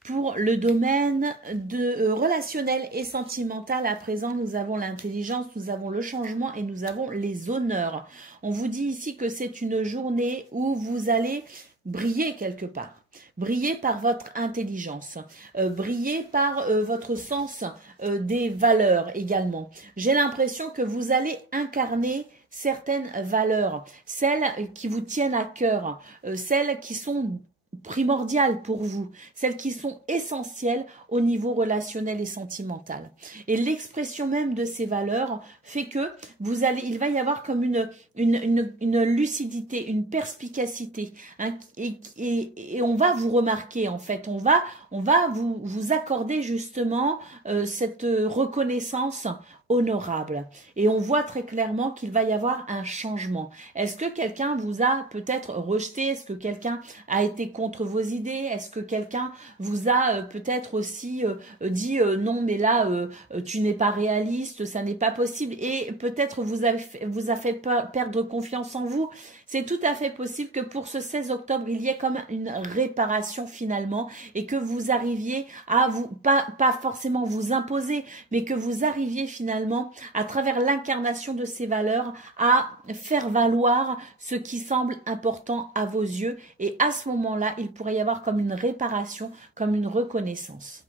Pour le domaine relationnel et sentimental, à présent, nous avons l'intelligence, nous avons le changement et nous avons les honneurs. On vous dit ici que c'est une journée où vous allez briller quelque part. Briller par votre intelligence, briller par votre sens des valeurs également. J'ai l'impression que vous allez incarner certaines valeurs, celles qui vous tiennent à cœur, celles qui sont primordiales pour vous, celles qui sont essentielles au niveau relationnel et sentimental. Et l'expression même de ces valeurs fait que il va y avoir comme une lucidité, une perspicacité, et on va vous remarquer en fait, on va vous accorder justement cette reconnaissance honorable. Et on voit très clairement qu'il va y avoir un changement. Est-ce que quelqu'un vous a peut-être rejeté? Est-ce que quelqu'un a été contre vos idées? Est-ce que quelqu'un vous a peut-être aussi dit non mais là tu n'es pas réaliste, ça n'est pas possible, et peut-être vous a fait perdre confiance en vous? C'est tout à fait possible que pour ce 16 octobre, il y ait comme une réparation finalement, et que vous arriviez à pas forcément vous imposer, mais que vous arriviez finalement, à travers l'incarnation de ces valeurs, à faire valoir ce qui semble important à vos yeux. Et à ce moment-là, il pourrait y avoir comme une réparation, comme une reconnaissance.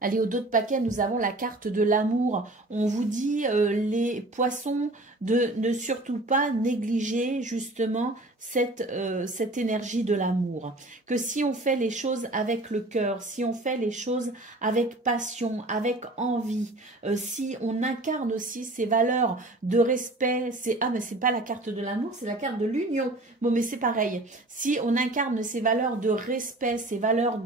Allez, au dos de paquet, nous avons la carte de l'amour. On vous dit, les poissons, de ne surtout pas négliger justement cette énergie de l'amour. Que si on fait les choses avec le cœur, si on fait les choses avec passion, avec envie, si on incarne aussi ces valeurs de respect, mais c'est pas la carte de l'amour, c'est la carte de l'union. Bon, mais c'est pareil. Si on incarne ces valeurs de respect, ces valeurs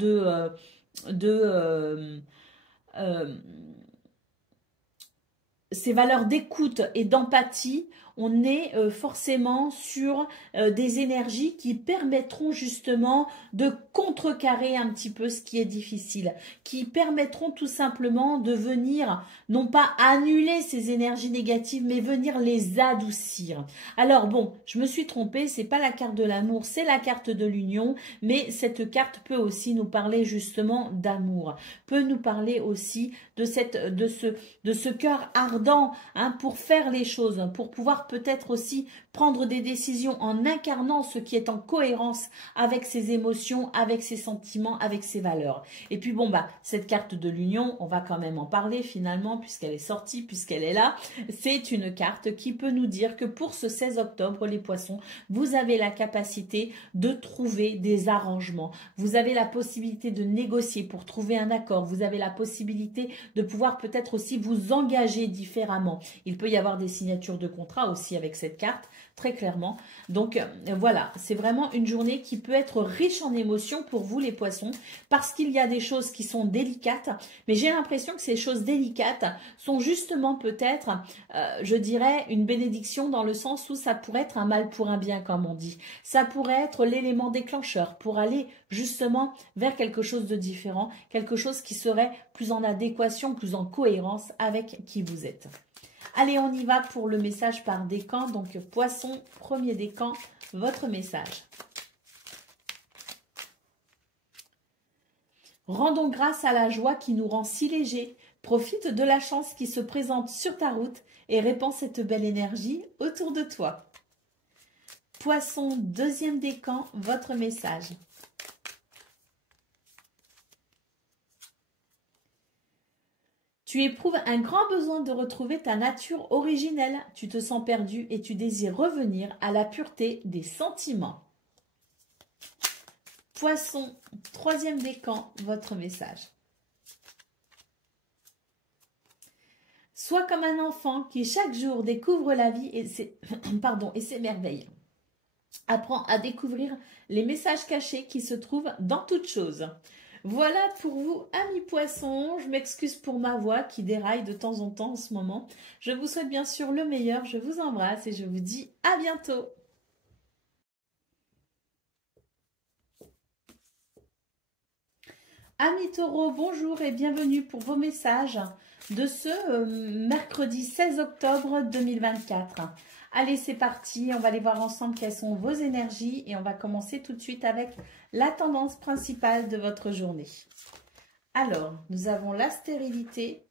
ces valeurs d'écoute et d'empathie, on est forcément sur des énergies qui permettront justement de contrecarrer un petit peu ce qui est difficile, qui permettront tout simplement de venir, non pas annuler ces énergies négatives, mais venir les adoucir. Alors bon, je me suis trompée, c'est pas la carte de l'amour, c'est la carte de l'union, mais cette carte peut aussi nous parler justement d'amour, peut nous parler aussi de ce cœur ardent pour faire les choses, pour pouvoir peut-être aussi prendre des décisions en incarnant ce qui est en cohérence avec ses émotions, avec ses sentiments, avec ses valeurs. Et puis bon, cette carte de l'union, on va quand même en parler finalement, puisqu'elle est sortie, puisqu'elle est là. C'est une carte qui peut nous dire que pour ce 16 octobre, les poissons, vous avez la capacité de trouver des arrangements. Vous avez la possibilité de négocier pour trouver un accord. Vous avez la possibilité de pouvoir peut-être aussi vous engager différemment. Il peut y avoir des signatures de contrat aussi avec cette carte, très clairement. Donc voilà, c'est vraiment une journée qui peut être riche en émotions pour vous les poissons, parce qu'il y a des choses qui sont délicates, mais j'ai l'impression que ces choses délicates sont justement peut-être, je dirais, une bénédiction dans le sens où ça pourrait être un mal pour un bien, comme on dit. Ça pourrait être l'élément déclencheur pour aller justement vers quelque chose de différent, quelque chose qui serait plus en adéquation, plus en cohérence avec qui vous êtes. Allez, on y va pour le message par décan. Donc, poisson, premier décan, votre message. Rendons grâce à la joie qui nous rend si légers. Profite de la chance qui se présente sur ta route et répand cette belle énergie autour de toi. Poisson, deuxième décan, votre message. Tu éprouves un grand besoin de retrouver ta nature originelle. Tu te sens perdu et tu désires revenir à la pureté des sentiments. Poisson, troisième décan, votre message. Sois comme un enfant qui chaque jour découvre la vie et ses, et ses merveilles. Apprends à découvrir les messages cachés qui se trouvent dans toute chose. Voilà pour vous, amis poissons. Je m'excuse pour ma voix qui déraille de temps en temps en ce moment. Je vous souhaite bien sûr le meilleur. Je vous embrasse et je vous dis à bientôt. Amis taureaux, bonjour et bienvenue pour vos messages de ce mercredi 16 octobre 2024. Allez, c'est parti, on va aller voir ensemble quelles sont vos énergies et on va commencer tout de suite avec la tendance principale de votre journée. Alors, nous avons la stérilité,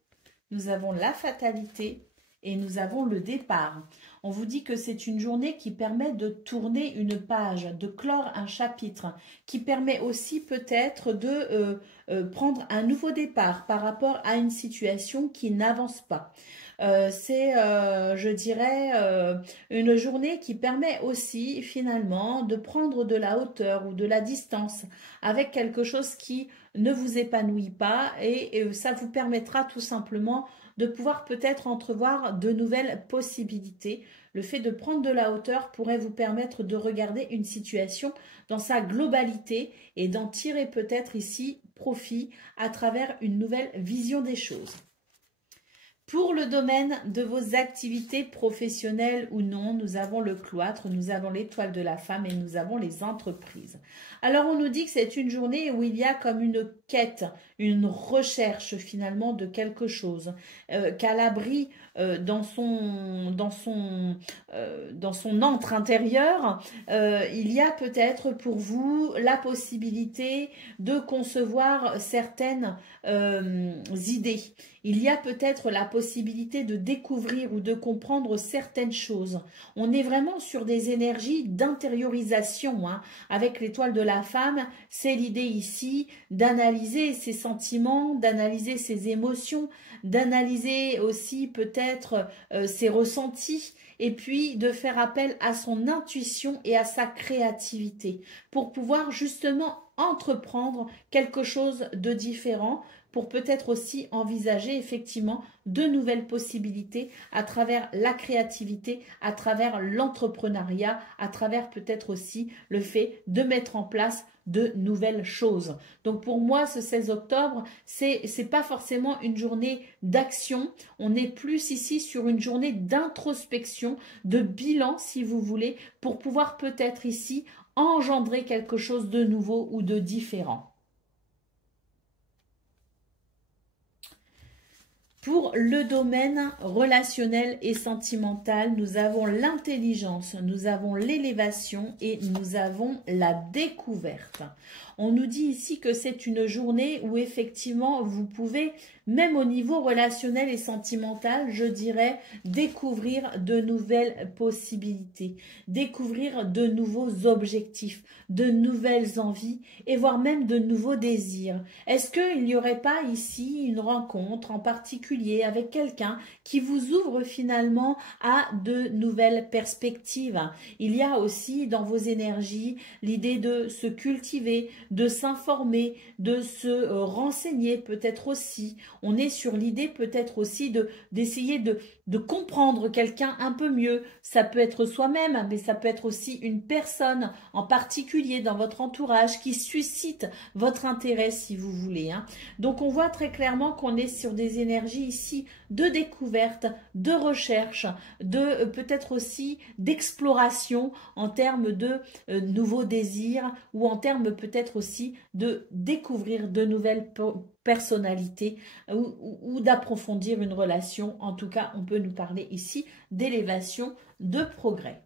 nous avons la fatalité et nous avons le départ. On vous dit que c'est une journée qui permet de tourner une page, de clore un chapitre, qui permet aussi peut-être de prendre un nouveau départ par rapport à une situation qui n'avance pas. C'est, je dirais, une journée qui permet aussi finalement de prendre de la hauteur ou de la distance avec quelque chose qui ne vous épanouit pas et ça vous permettra tout simplement de pouvoir peut-être entrevoir de nouvelles possibilités. Le fait de prendre de la hauteur pourrait vous permettre de regarder une situation dans sa globalité et d'en tirer peut-être ici profit à travers une nouvelle vision des choses. Pour le domaine de vos activités professionnelles ou non, nous avons le cloître, nous avons l'étoile de la femme et nous avons les entreprises. Alors on nous dit que c'est une journée où il y a comme une quête, une recherche finalement de quelque chose, qu'à l'abri dans son antre intérieur, il y a peut-être pour vous la possibilité de concevoir certaines idées. Il y a peut-être la possibilité de découvrir ou de comprendre certaines choses. On est vraiment sur des énergies d'intériorisation. Avec l'étoile de la femme, c'est l'idée ici d'analyser ses sentiments, d'analyser ses émotions, d'analyser aussi peut-être ses ressentis et puis de faire appel à son intuition et à sa créativité pour pouvoir justement entreprendre quelque chose de différent, pour peut-être aussi envisager effectivement de nouvelles possibilités à travers la créativité, à travers l'entrepreneuriat, à travers peut-être aussi le fait de mettre en place de nouvelles choses. Donc pour moi, ce 16 octobre, c'est pas forcément une journée d'action, on est plus ici sur une journée d'introspection, de bilan si vous voulez, pour pouvoir peut-être ici engendrer quelque chose de nouveau ou de différent. Pour le domaine relationnel et sentimental, nous avons l'intelligence, nous avons l'élévation et nous avons la découverte. On nous dit ici que c'est une journée où effectivement vous pouvez, même au niveau relationnel et sentimental, je dirais, découvrir de nouvelles possibilités, découvrir de nouveaux objectifs, de nouvelles envies et voire même de nouveaux désirs. Est-ce qu'il n'y aurait pas ici une rencontre en particulier avec quelqu'un qui vous ouvre finalement à de nouvelles perspectives? Il y a aussi dans vos énergies l'idée de se cultiver, de s'informer, de se renseigner peut-être aussi. On est sur l'idée peut-être aussi d'essayer de comprendre quelqu'un un peu mieux. Ça peut être soi-même, mais ça peut être aussi une personne en particulier dans votre entourage qui suscite votre intérêt si vous voulez. Hein. Donc on voit très clairement qu'on est sur des énergies ici de découverte, de recherche, de peut-être aussi d'exploration en termes de nouveaux désirs ou en termes peut-être aussi de découvrir de nouvelles personnalités ou d'approfondir une relation. En tout cas, on peut nous parler ici d'élévation, de progrès.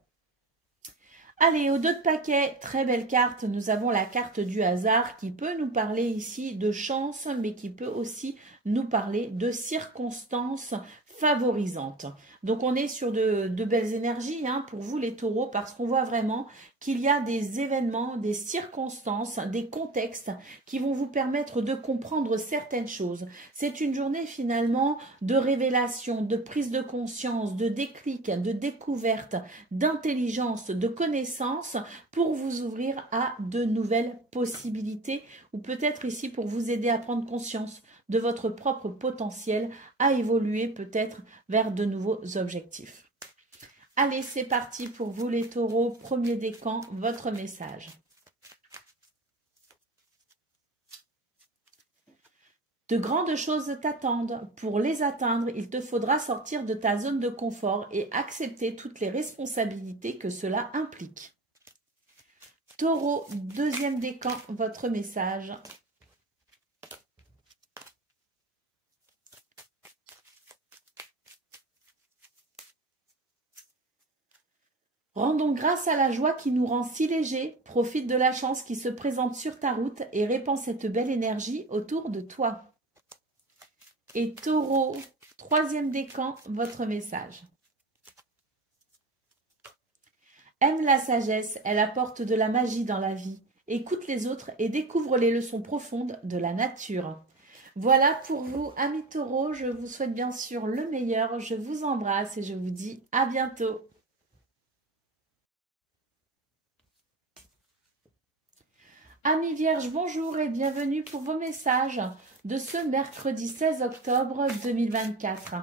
Allez, au dos de paquet, très belle carte, nous avons la carte du hasard qui peut nous parler ici de chance, mais qui peut aussi nous parler de circonstances favorisantes. Donc on est sur de belles énergies hein, pour vous les taureaux parce qu'on voit vraiment qu'il y a des événements, des circonstances, des contextes qui vont vous permettre de comprendre certaines choses. C'est une journée finalement de révélation, de prise de conscience, de déclic, de découverte, d'intelligence, de connaissance pour vous ouvrir à de nouvelles possibilités ou peut-être ici pour vous aider à prendre conscience de votre propre potentiel, à évoluer peut-être vers de nouveaux objectifs. Allez, c'est parti pour vous les taureaux. Premier décan, votre message. De grandes choses t'attendent. Pour les atteindre, il te faudra sortir de ta zone de confort et accepter toutes les responsabilités que cela implique. Taureau, deuxième décan, votre message. Rendons grâce à la joie qui nous rend si légers, profite de la chance qui se présente sur ta route et répand cette belle énergie autour de toi. Et Taureau, troisième décan, votre message. Aime la sagesse, elle apporte de la magie dans la vie. Écoute les autres et découvre les leçons profondes de la nature. Voilà pour vous, amis taureaux, je vous souhaite bien sûr le meilleur, je vous embrasse et je vous dis à bientôt. Amis vierges, bonjour et bienvenue pour vos messages de ce mercredi 16 octobre 2024.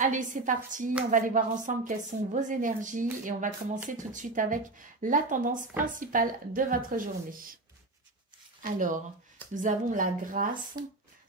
Allez, c'est parti, on va aller voir ensemble quelles sont vos énergies et on va commencer tout de suite avec la tendance principale de votre journée. Alors, nous avons la grâce,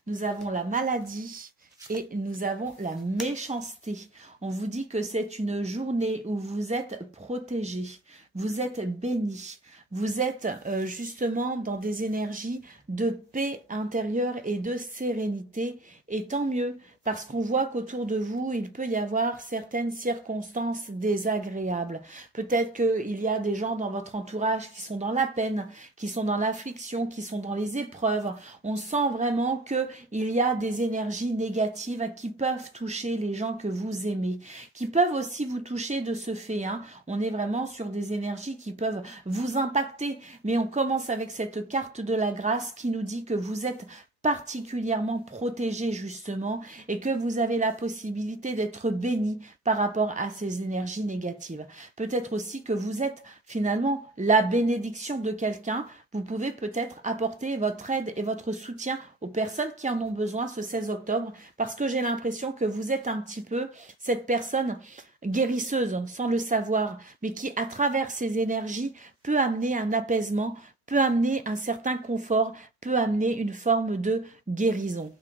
nous avons la maladie et nous avons la méchanceté. On vous dit que c'est une journée où vous êtes protégés, vous êtes bénis. Vous êtes justement dans des énergies de paix intérieure et de sérénité. Et tant mieux, parce qu'on voit qu'autour de vous, il peut y avoir certaines circonstances désagréables. Peut-être qu'il y a des gens dans votre entourage qui sont dans la peine, qui sont dans l'affliction, qui sont dans les épreuves. On sent vraiment qu'il y a des énergies négatives qui peuvent toucher les gens que vous aimez, qui peuvent aussi vous toucher de ce fait. Hein. On est vraiment sur des énergies qui peuvent vous impacter. Mais on commence avec cette carte de la grâce qui nous dit que vous êtes particulièrement protégé justement et que vous avez la possibilité d'être béni par rapport à ces énergies négatives. Peut-être aussi que vous êtes finalement la bénédiction de quelqu'un. Vous pouvez peut-être apporter votre aide et votre soutien aux personnes qui en ont besoin ce 16 octobre parce que j'ai l'impression que vous êtes un petit peu cette personne guérisseuse sans le savoir, mais qui à travers ces énergies peut amener un apaisement, peut amener un certain confort, peut amener une forme de guérison.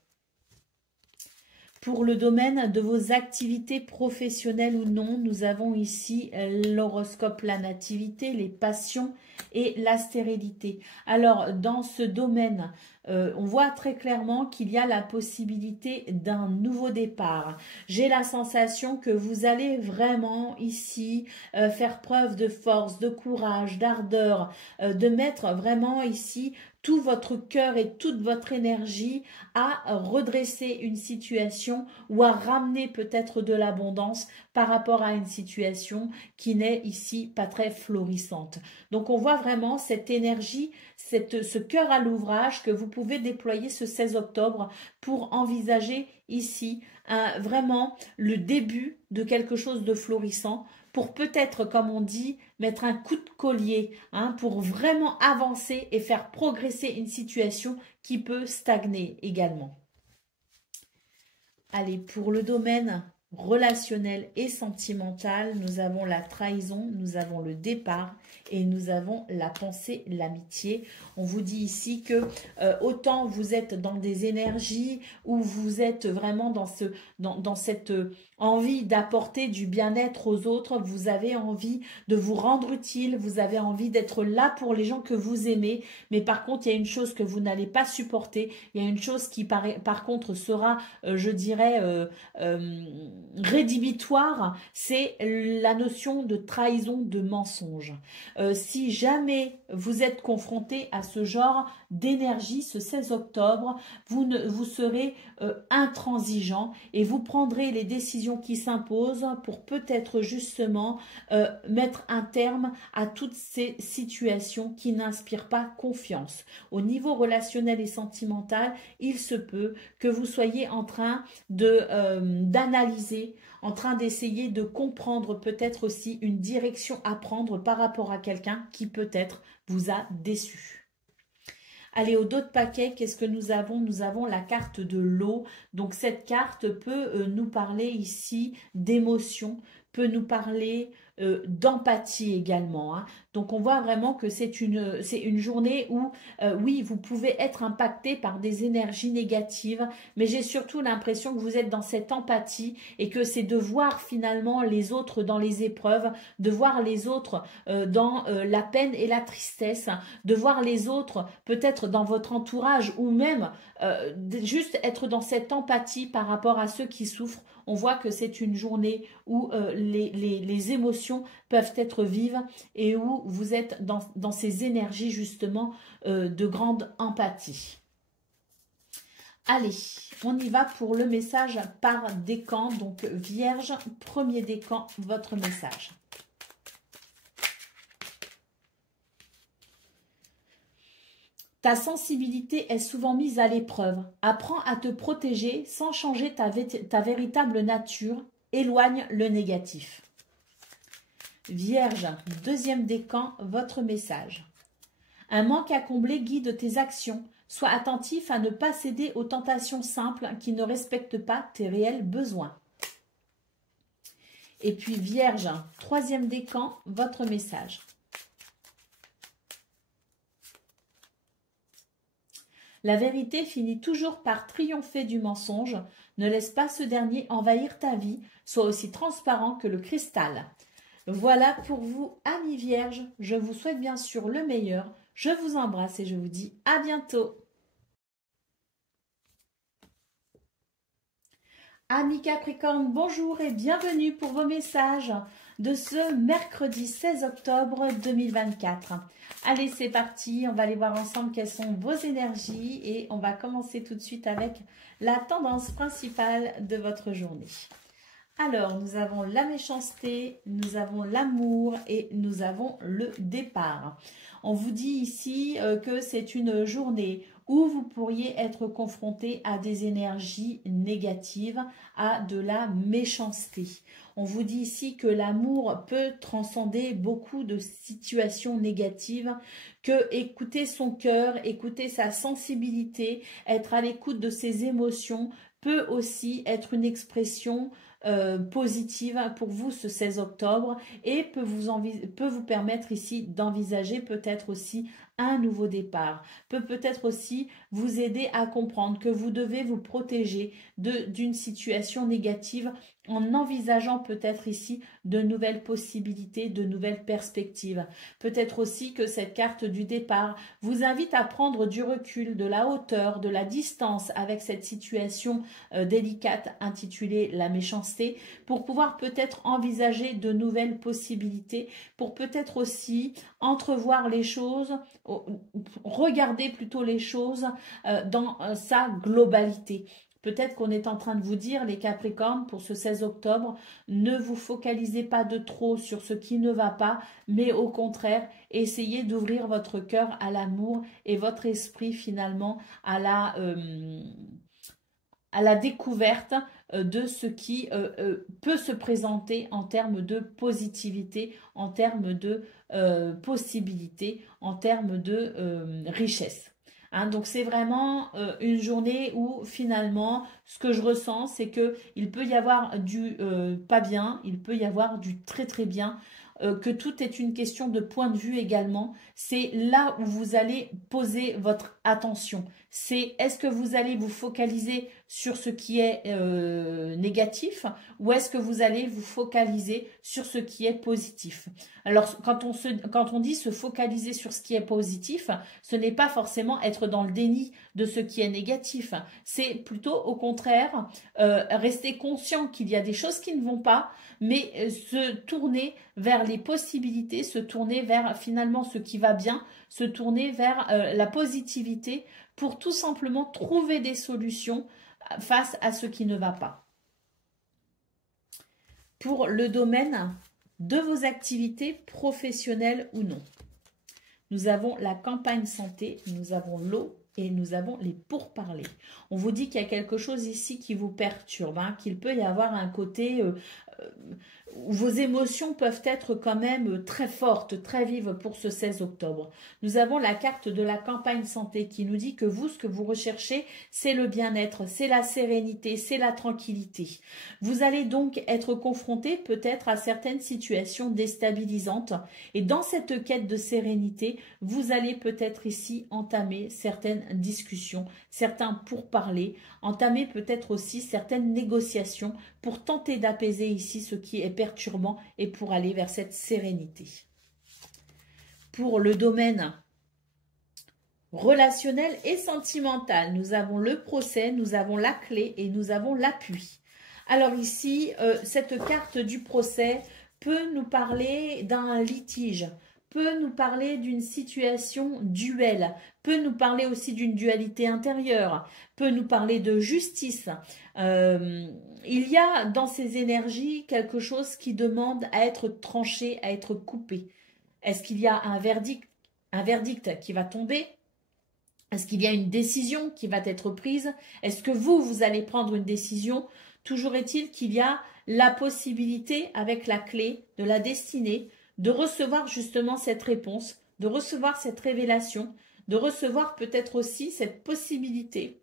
Pour le domaine de vos activités professionnelles ou non, nous avons ici l'horoscope, la nativité, les passions et la stérilité. Alors, dans ce domaine, on voit très clairement qu'il y a la possibilité d'un nouveau départ. J'ai la sensation que vous allez vraiment ici faire preuve de force, de courage, d'ardeur, de mettre vraiment ici tout votre cœur et toute votre énergie à redresser une situation ou à ramener peut-être de l'abondance par rapport à une situation qui n'est ici pas très florissante. Donc on voit vraiment cette énergie, ce cœur à l'ouvrage que vous pouvez déployer ce 16 octobre pour envisager ici vraiment le début de quelque chose de florissant, pour peut-être, comme on dit, mettre un coup de collier, hein, pour vraiment avancer et faire progresser une situation qui peut stagner également. Allez, pour le domaine relationnel et sentimental, nous avons la trahison, nous avons le départ et nous avons la pensée, l'amitié. On vous dit ici que autant vous êtes dans des énergies où vous êtes vraiment dans cette envie d'apporter du bien-être aux autres, vous avez envie de vous rendre utile, vous avez envie d'être là pour les gens que vous aimez, mais par contre il y a une chose que vous n'allez pas supporter, il y a une chose qui par contre sera, je dirais, rédhibitoire, c'est la notion de trahison, de mensonge. Si jamais vous êtes confronté à ce genre d'énergie ce 16 octobre, vous serez intransigeant et vous prendrez les décisions qui s'imposent pour peut-être justement mettre un terme à toutes ces situations qui n'inspirent pas confiance. Au relationnel et sentimental, il se peut que vous soyez en train d'analyser, en train d'essayer de comprendre peut-être aussi une direction à prendre par rapport à quelqu'un qui peut-être vous a déçu. Allez, au dos de paquet, qu'est-ce que nous avons? Nous avons la carte de l'eau. Donc cette carte peut nous parler ici d'émotion, peut nous parler d'empathie également. Hein. Donc on voit vraiment que c'est une journée où, oui, vous pouvez être impacté par des énergies négatives, mais j'ai surtout l'impression que vous êtes dans cette empathie et que c'est de voir finalement les autres dans les épreuves, de voir les autres dans la peine et la tristesse, de voir les autres peut-être dans votre entourage ou même juste être dans cette empathie par rapport à ceux qui souffrent. On voit que c'est une journée où les émotions peuvent être vives et où vous êtes dans ces énergies justement de grande empathie. Allez, on y va pour le message par décan. Donc Vierge, premier décan, votre message. Ta sensibilité est souvent mise à l'épreuve. Apprends à te protéger sans changer ta véritable nature. Éloigne le négatif. Vierge, deuxième décan, votre message. Un manque à combler guide tes actions. Sois attentif à ne pas céder aux tentations simples qui ne respectent pas tes réels besoins. Et puis Vierge, troisième décan, votre message. La vérité finit toujours par triompher du mensonge. Ne laisse pas ce dernier envahir ta vie. Sois aussi transparent que le cristal. Voilà pour vous, amis vierges. Je vous souhaite bien sûr le meilleur. Je vous embrasse et je vous dis à bientôt. Amis Capricorne, bonjour et bienvenue pour vos messages de ce mercredi 16 octobre 2024. Allez, c'est parti, on va aller voir ensemble quelles sont vos énergies et on va commencer tout de suite avec la tendance principale de votre journée. Alors, nous avons la méchanceté, nous avons l'amour et nous avons le départ. On vous dit ici que c'est une journée où vous pourriez être confronté à des énergies négatives, à de la méchanceté. On vous dit ici que l'amour peut transcender beaucoup de situations négatives, que écouter son cœur, écouter sa sensibilité, être à l'écoute de ses émotions peut aussi être une expression positive pour vous ce 16 octobre et peut vous permettre ici d'envisager peut-être aussi un nouveau départ, peut-être aussi vous aider à comprendre que vous devez vous protéger d'une situation négative en envisageant peut-être ici de nouvelles possibilités, de nouvelles perspectives. Peut-être aussi que cette carte du départ vous invite à prendre du recul, de la hauteur, de la distance avec cette situation délicate intitulée la méchanceté pour pouvoir peut-être envisager de nouvelles possibilités, pour peut-être aussi entrevoir les choses, regarder plutôt les choses dans sa globalité. Peut-être qu'on est en train de vous dire, les Capricornes, pour ce 16 octobre, ne vous focalisez pas de trop sur ce qui ne va pas, mais au contraire, essayez d'ouvrir votre cœur à l'amour et votre esprit finalement à la découverte de ce qui peut se présenter en termes de positivité, en termes de possibilités, en termes de richesse. Hein, donc c'est vraiment une journée où finalement ce que je ressens c'est que il peut y avoir du pas bien, il peut y avoir du très très bien, que tout est une question de point de vue également. C'est là où vous allez poser votre attention. C'est est-ce que vous allez vous focaliser sur ce qui est négatif ou est-ce que vous allez vous focaliser sur ce qui est positif. Alors quand on dit se focaliser sur ce qui est positif, ce n'est pas forcément être dans le déni de ce qui est négatif. C'est plutôt au contraire rester conscient qu'il y a des choses qui ne vont pas, mais se tourner vers les possibilités, se tourner vers finalement ce qui va bien, se tourner vers la positivité pour tout simplement trouver des solutions face à ce qui ne va pas. Pour le domaine de vos activités professionnelles ou non. Nous avons la campagne santé, nous avons l'eau et nous avons les pourparlers. On vous dit qu'il y a quelque chose ici qui vous perturbe, hein, qu'il peut y avoir un côté où vos émotions peuvent être quand même très fortes, très vives pour ce 16 octobre. Nous avons la carte de la campagne santé qui nous dit que vous, ce que vous recherchez, c'est le bien-être, c'est la sérénité, c'est la tranquillité. Vous allez donc être confronté peut-être à certaines situations déstabilisantes et dans cette quête de sérénité, vous allez peut-être ici entamer certaines discussions, certains pourparlers, entamer peut-être aussi certaines négociations pour tenter d'apaiser ici ce qui est perturbant et pour aller vers cette sérénité. Pour le domaine relationnel et sentimental, nous avons le procès, nous avons la clé et nous avons l'appui. Alors ici, cette carte du procès peut nous parler d'un litige, peut nous parler d'une situation duel, peut nous parler aussi d'une dualité intérieure, peut nous parler de justice. Il y a dans ces énergies quelque chose qui demande à être tranché, à être coupé. Est-ce qu'il y a un verdict qui va tomber? Est-ce qu'il y a une décision qui va être prise? Est-ce que vous allez prendre une décision? Toujours est-il qu'il y a la possibilité, avec la clé de la destinée, de recevoir justement cette réponse, de recevoir cette révélation, de recevoir peut-être aussi cette possibilité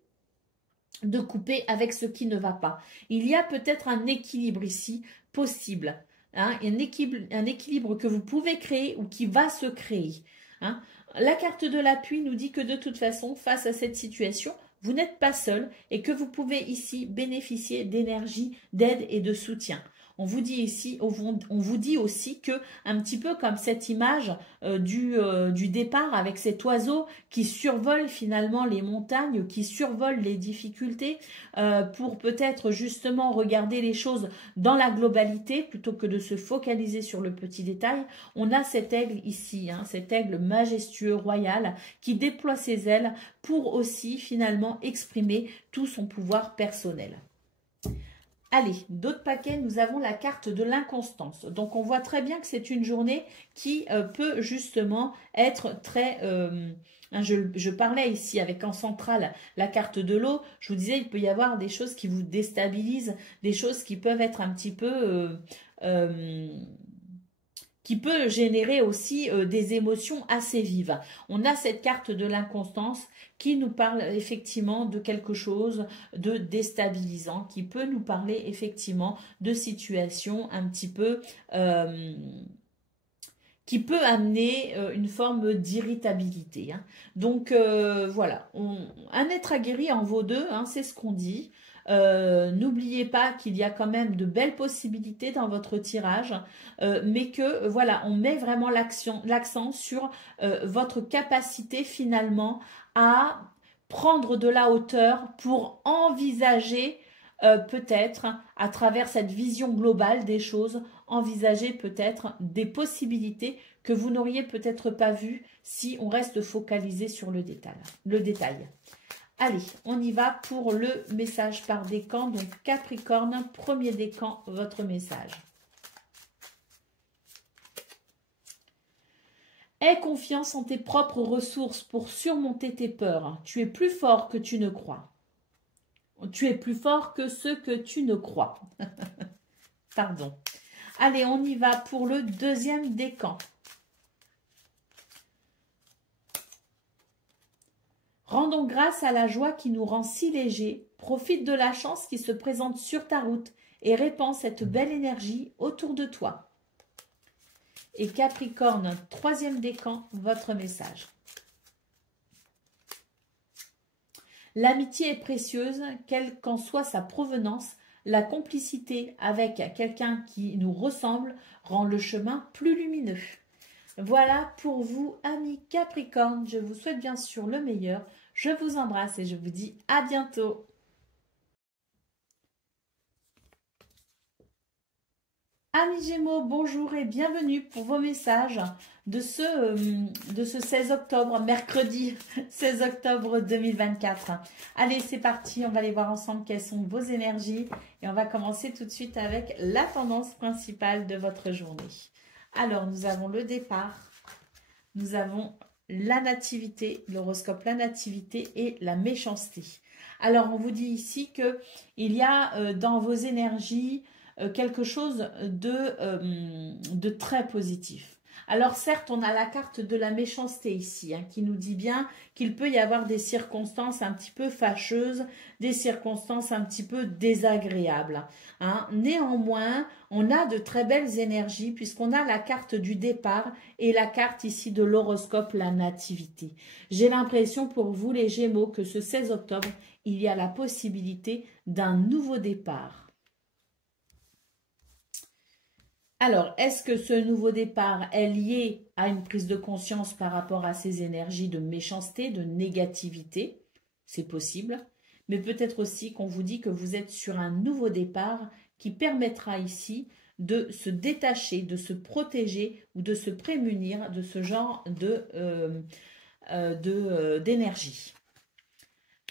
de couper avec ce qui ne va pas. Il y a peut-être un équilibre ici possible, hein, un équilibre que vous pouvez créer ou qui va se créer. Hein. La carte de l'appui nous dit que de toute façon, face à cette situation, vous n'êtes pas seul et que vous pouvez ici bénéficier d'énergie, d'aide et de soutien. On vous dit ici, on vous dit aussi que, un petit peu comme cette image du départ avec cet oiseau qui survole finalement les montagnes, qui survole les difficultés pour peut-être justement regarder les choses dans la globalité plutôt que de se focaliser sur le petit détail. On a cet aigle ici, hein, cet aigle majestueux, royal, qui déploie ses ailes pour aussi finalement exprimer tout son pouvoir personnel. Allez, d'autres paquets, nous avons la carte de l'inconstance. Donc, on voit très bien que c'est une journée qui peut justement être très... je parlais ici avec en centrale la carte de l'eau. Je vous disais, il peut y avoir des choses qui vous déstabilisent, des choses qui peuvent être un petit peu... qui peut générer aussi des émotions assez vives. On a cette carte de l'inconstance qui nous parle effectivement de quelque chose de déstabilisant, qui peut nous parler effectivement de situations un petit peu... qui peut amener une forme d'irritabilité. Hein. Donc voilà, un être aguerri en vaut deux, hein, c'est ce qu'on dit. N'oubliez pas qu'il y a quand même de belles possibilités dans votre tirage, mais que voilà, on met vraiment l'accent sur votre capacité finalement à prendre de la hauteur pour envisager peut-être à travers cette vision globale des choses, envisager peut-être des possibilités que vous n'auriez peut-être pas vues si on reste focalisé sur le détail. Allez, on y va pour le message par décan. Donc, Capricorne, premier décan, votre message. Aie confiance en tes propres ressources pour surmonter tes peurs. Tu es plus fort que tu ne crois. Tu es plus fort que ce que tu ne crois. Pardon. Allez, on y va pour le deuxième décan. Rendons grâce à la joie qui nous rend si légers. Profite de la chance qui se présente sur ta route et répands cette belle énergie autour de toi. Et Capricorne, troisième décan, votre message. L'amitié est précieuse, quelle qu'en soit sa provenance. La complicité avec quelqu'un qui nous ressemble rend le chemin plus lumineux. Voilà pour vous, amis Capricorne. Je vous souhaite bien sûr le meilleur. Je vous embrasse et je vous dis à bientôt. Amis Gémeaux, bonjour et bienvenue pour vos messages de ce 16 octobre, mercredi 16 octobre 2024. Allez, c'est parti, on va aller voir ensemble quelles sont vos énergies et on va commencer tout de suite avec la tendance principale de votre journée. Alors, nous avons le départ, nous avons la nativité, l'horoscope, la nativité et la méchanceté. Alors, on vous dit ici qu'il y a dans vos énergies quelque chose de très positif. Alors certes, on a la carte de la méchanceté ici, qui nous dit bien qu'il peut y avoir des circonstances un petit peu fâcheuses, des circonstances un petit peu désagréables. Néanmoins, on a de très belles énergies puisqu'on a la carte du départ et la carte ici de l'horoscope, la nativité. J'ai l'impression pour vous les Gémeaux que ce 16 octobre, il y a la possibilité d'un nouveau départ. Alors, est-ce que ce nouveau départ est lié à une prise de conscience par rapport à ces énergies de méchanceté, de négativité? C'est possible. Mais peut-être aussi qu'on vous dit que vous êtes sur un nouveau départ qui permettra ici de se détacher, de se protéger ou de se prémunir de ce genre d'énergie.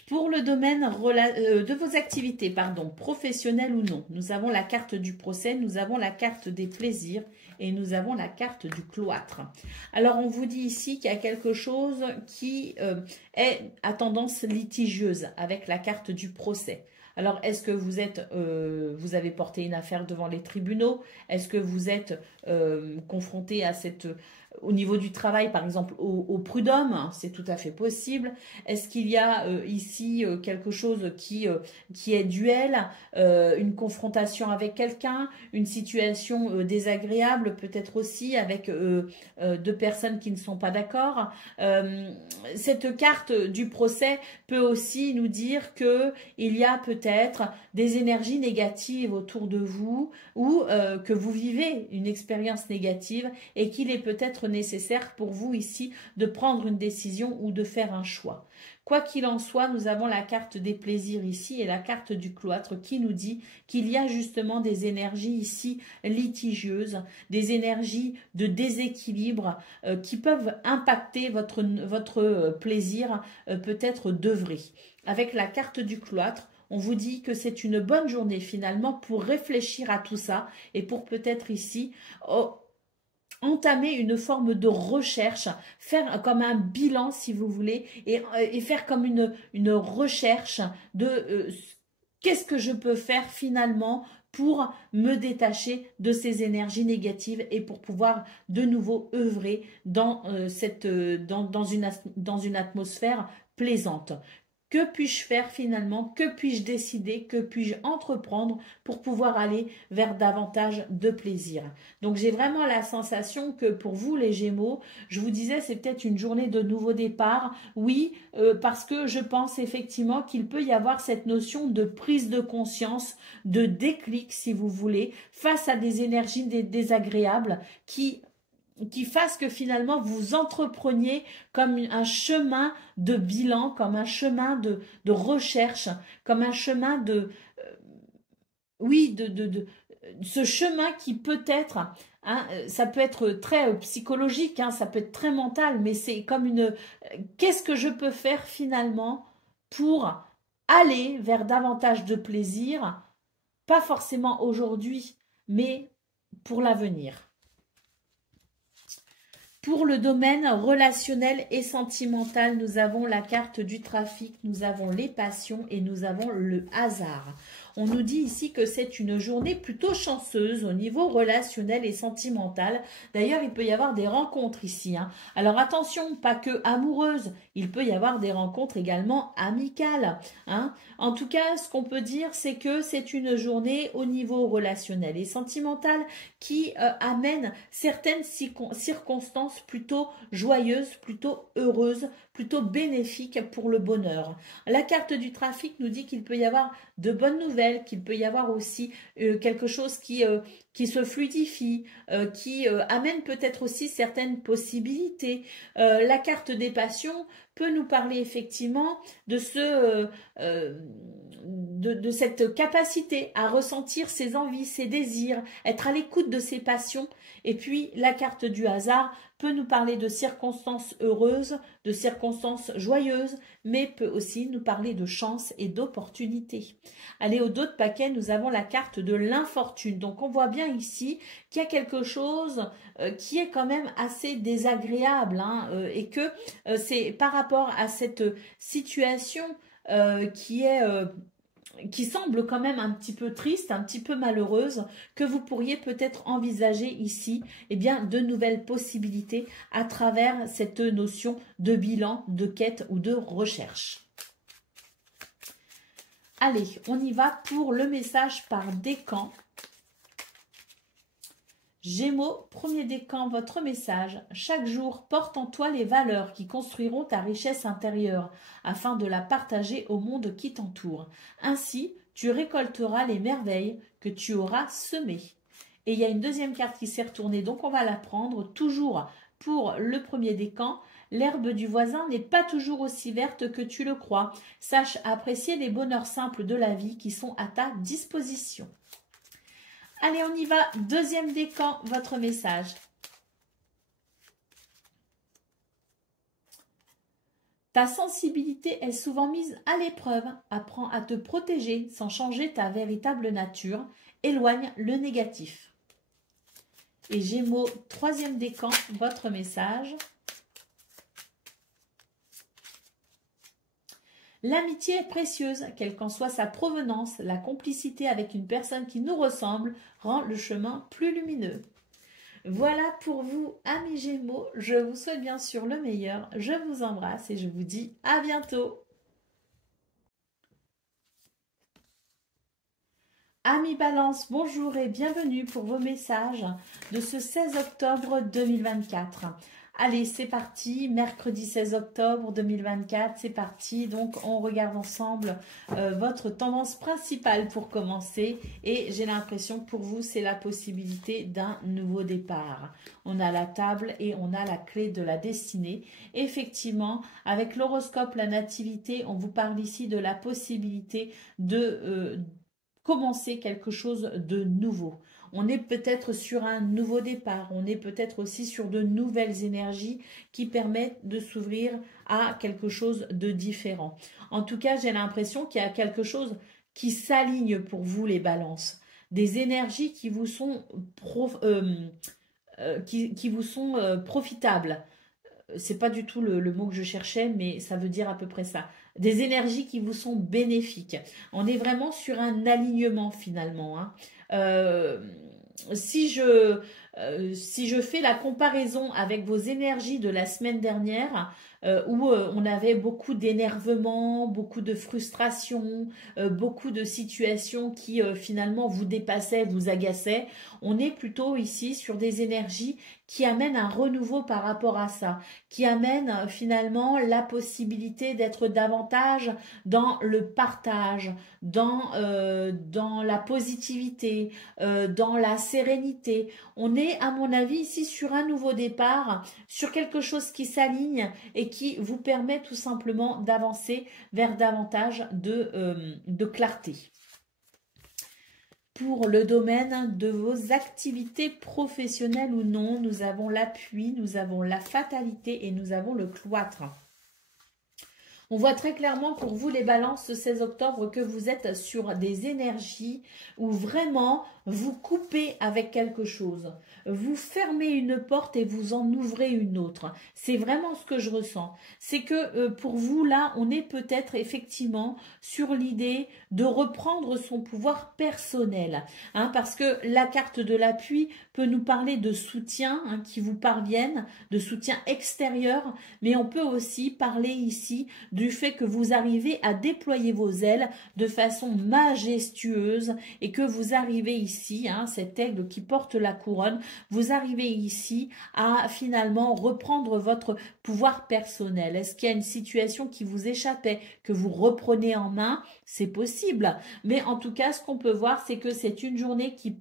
Pour le domaine de vos activités, professionnelles ou non, nous avons la carte du procès, nous avons la carte des plaisirs et nous avons la carte du cloître. Alors, on vous dit ici qu'il y a quelque chose qui est à tendance litigieuse avec la carte du procès. Alors, est-ce que vous avez porté une affaire devant les tribunaux? Est-ce que vous êtes confronté à au niveau du travail, par exemple, au prud'homme? C'est tout à fait possible. Est-ce qu'il y a ici quelque chose qui est duel, une confrontation avec quelqu'un, une situation désagréable, peut-être aussi avec deux personnes qui ne sont pas d'accord? Cette carte du procès peut aussi nous dire qu'il y a peut-être des énergies négatives autour de vous ou que vous vivez une expérience négative et qu'il est peut-être nécessaire pour vous ici de prendre une décision ou de faire un choix. Quoi qu'il en soit, nous avons la carte des plaisirs ici et la carte du cloître qui nous dit qu'il y a justement des énergies ici litigieuses, des énergies de déséquilibre qui peuvent impacter votre plaisir peut-être d'œuvrer. Avec la carte du cloître, on vous dit que c'est une bonne journée finalement pour réfléchir à tout ça et pour peut-être ici entamer une forme de recherche, faire comme un bilan si vous voulez et faire comme une recherche de qu'est-ce que je peux faire finalement pour me détacher de ces énergies négatives et pour pouvoir de nouveau œuvrer dans une atmosphère plaisante. Que puis-je faire finalement? Que puis-je décider? Que puis-je entreprendre pour pouvoir aller vers davantage de plaisir? Donc j'ai vraiment la sensation que pour vous les Gémeaux, je vous disais c'est peut-être une journée de nouveau départ. Oui, parce que je pense effectivement qu'il peut y avoir cette notion de prise de conscience, de déclic si vous voulez, face à des énergies désagréables qui fasse que finalement vous entrepreniez comme un chemin de bilan, comme un chemin de recherche, comme un chemin ce chemin qui peut être, ça peut être très psychologique, ça peut être très mental, mais c'est comme qu'est-ce que je peux faire finalement pour aller vers davantage de plaisir, pas forcément aujourd'hui, mais pour l'avenir. Pour le domaine relationnel et sentimental, nous avons la carte du trafic, nous avons les passions et nous avons le hasard. on nous dit ici que c'est une journée plutôt chanceuse au niveau relationnel et sentimental. D'ailleurs, il peut y avoir des rencontres ici, hein. Alors attention, pas que amoureuses, il peut y avoir des rencontres également amicales, hein. En tout cas, ce qu'on peut dire, c'est que c'est une journée au niveau relationnel et sentimental qui amène certaines circonstances plutôt joyeuses, plutôt heureuses, plutôt bénéfiques pour le bonheur. La carte du trafic nous dit qu'il peut y avoir de bonnes nouvelles, qu'il peut y avoir aussi quelque chose qui se fluidifie, qui amène peut-être aussi certaines possibilités. La carte des passions peut nous parler effectivement de de cette capacité à ressentir ses envies, ses désirs, être à l'écoute de ses passions. Et puis la carte du hasard peut nous parler de circonstances heureuses, de circonstances joyeuses, mais peut aussi nous parler de chance et d'opportunités. Allez, au dos de paquet, nous avons la carte de l'infortune. Donc on voit bien ici qu'il y a quelque chose qui est quand même assez désagréable, hein, et que c'est par rapport à cette situation qui semble quand même un petit peu triste, un petit peu malheureuse, que vous pourriez peut-être envisager ici de nouvelles possibilités à travers cette notion de bilan, de quête ou de recherche. Allez, on y va pour le message par décan. Gémeaux, premier décan, votre message. Chaque jour, porte en toi les valeurs qui construiront ta richesse intérieure afin de la partager au monde qui t'entoure. Ainsi, tu récolteras les merveilles que tu auras semées. Et il y a une deuxième carte qui s'est retournée, donc on va la prendre toujours pour le premier décan. L'herbe du voisin n'est pas toujours aussi verte que tu le crois. Sache apprécier les bonheurs simples de la vie qui sont à ta disposition. Allez, on y va. Deuxième décan, votre message. Ta sensibilité est souvent mise à l'épreuve. Apprends à te protéger sans changer ta véritable nature. Éloigne le négatif. Et Gémeaux, troisième décan, votre message. L'amitié est précieuse, quelle qu'en soit sa provenance. La complicité avec une personne qui nous ressemble rend le chemin plus lumineux. Voilà pour vous, amis Gémeaux. Je vous souhaite bien sûr le meilleur. Je vous embrasse et je vous dis à bientôt. Amis Balance, bonjour et bienvenue pour vos messages de ce 16 octobre 2024. Allez, c'est parti, mercredi 16 octobre 2024, c'est parti. Donc, on regarde ensemble votre tendance principale pour commencer. Et j'ai l'impression que pour vous, c'est la possibilité d'un nouveau départ. On a la table et on a la clé de la destinée. Effectivement, avec l'horoscope, la nativité, on vous parle ici de la possibilité de commencer quelque chose de nouveau. On est peut-être sur un nouveau départ, on est peut-être aussi sur de nouvelles énergies qui permettent de s'ouvrir à quelque chose de différent. En tout cas, j'ai l'impression qu'il y a quelque chose qui s'aligne pour vous les balances. Des énergies qui vous sont, profitables. C'est pas du tout le mot que je cherchais, mais ça veut dire à peu près ça. Des énergies qui vous sont bénéfiques. On est vraiment sur un alignement finalement, hein. Si je fais la comparaison avec vos énergies de la semaine dernière, où on avait beaucoup d'énervement, beaucoup de frustration, beaucoup de situations qui finalement vous dépassaient, vous agaçaient, on est plutôt ici sur des énergies qui amènent un renouveau par rapport à ça, qui amènent finalement la possibilité d'être davantage dans le partage, dans la positivité, dans la sérénité. On est, à mon avis, ici sur un nouveau départ, sur quelque chose qui s'aligne et qui vous permet tout simplement d'avancer vers davantage de clarté. Pour le domaine de vos activités professionnelles ou non, nous avons l'appui, nous avons la fatalité et nous avons le cloître. On voit très clairement pour vous les balances ce 16 octobre que vous êtes sur des énergies où vraiment vous coupez avec quelque chose. Vous fermez une porte et vous en ouvrez une autre. C'est vraiment ce que je ressens. C'est que pour vous, là, on est peut-être effectivement sur l'idée de reprendre son pouvoir personnel. Hein, parce que la carte de l'appui peut nous parler de soutien hein, qui vous parviennent, de soutien extérieur, mais on peut aussi parler ici du fait que vous arrivez à déployer vos ailes de façon majestueuse et que vous arrivez ici, hein, cet aigle qui porte la couronne, vous arrivez ici à finalement reprendre votre pouvoir personnel. Est-ce qu'il y a une situation qui vous échappait, que vous reprenez en main? C'est possible. Mais en tout cas, ce qu'on peut voir, c'est que c'est une journée qui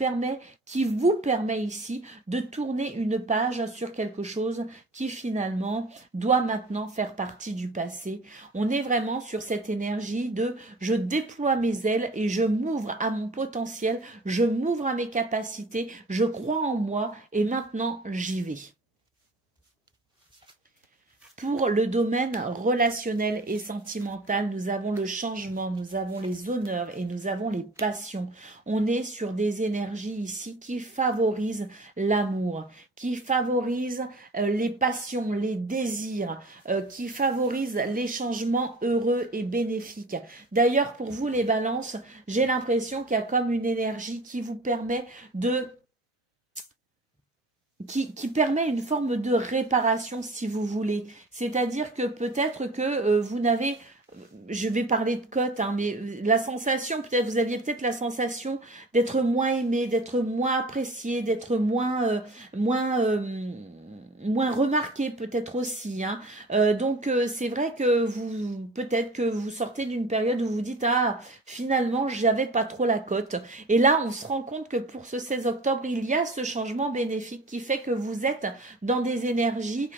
vous permet ici de tourner une page sur quelque chose qui finalement doit maintenant faire partie du passé. On est vraiment sur cette énergie de je déploie mes ailes et je m'ouvre à mon potentiel, je m'ouvre à mes capacités, je crois en moi et maintenant j'y vais. Pour le domaine relationnel et sentimental, nous avons le changement, nous avons les honneurs et nous avons les passions. On est sur des énergies ici qui favorisent l'amour, qui favorisent les passions, les désirs, qui favorisent les changements heureux et bénéfiques. D'ailleurs, pour vous les balances, j'ai l'impression qu'il y a comme une énergie qui vous permet de... Qui permet une forme de réparation si vous voulez. C'est-à-dire que peut-être que vous n'avez, je vais parler de cote, hein, mais la sensation, peut-être vous aviez peut-être la sensation d'être moins aimé, d'être moins apprécié, d'être moins remarqué peut-être aussi. Hein. Donc c'est vrai que vous peut-être que vous sortez d'une période où vous dites ah finalement j'avais pas trop la cote. Et là on se rend compte que pour ce 16 octobre il y a ce changement bénéfique qui fait que vous êtes dans des énergies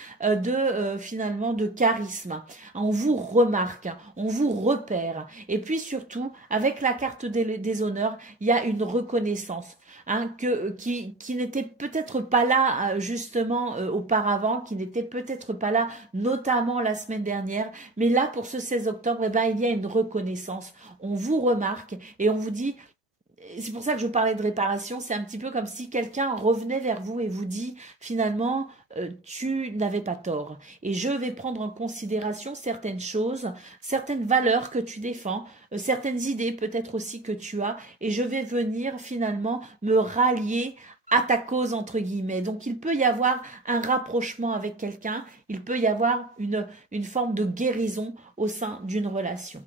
finalement de charisme. On vous remarque, on vous repère. Et puis surtout avec la carte des honneurs il y a une reconnaissance. Hein, qui n'était peut-être pas là justement auparavant, qui n'était peut-être pas là notamment la semaine dernière, mais là pour ce 16 octobre, eh ben, il y a une reconnaissance. On vous remarque et on vous dit, c'est pour ça que je parlais de réparation, c'est un petit peu comme si quelqu'un revenait vers vous et vous dit finalement tu n'avais pas tort et je vais prendre en considération certaines choses, certaines valeurs que tu défends, certaines idées peut-être aussi que tu as et je vais venir finalement me rallier à ta cause entre guillemets. Donc il peut y avoir un rapprochement avec quelqu'un, il peut y avoir une forme de guérison au sein d'une relation.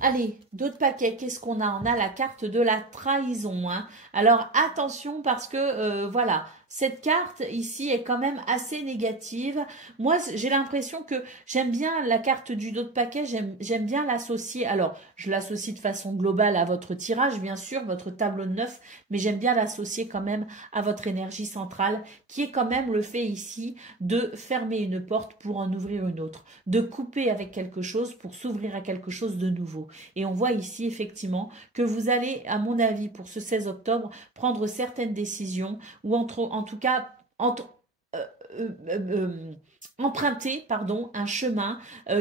Allez, d'autres paquets, qu'est-ce qu'on a? On a la carte de la trahison. Hein. Alors attention parce que voilà, cette carte ici est quand même assez négative. Moi, j'ai l'impression que j'aime bien la carte du dos de paquet, j'aime bien l'associer. Alors, je l'associe de façon globale à votre tirage, bien sûr, votre tableau de 9, mais j'aime bien l'associer quand même à votre énergie centrale, qui est quand même le fait ici de fermer une porte pour en ouvrir une autre, de couper avec quelque chose pour s'ouvrir à quelque chose de nouveau. Et on voit ici effectivement que vous allez, à mon avis, pour ce 16 octobre, prendre certaines décisions ou en tout cas emprunter un chemin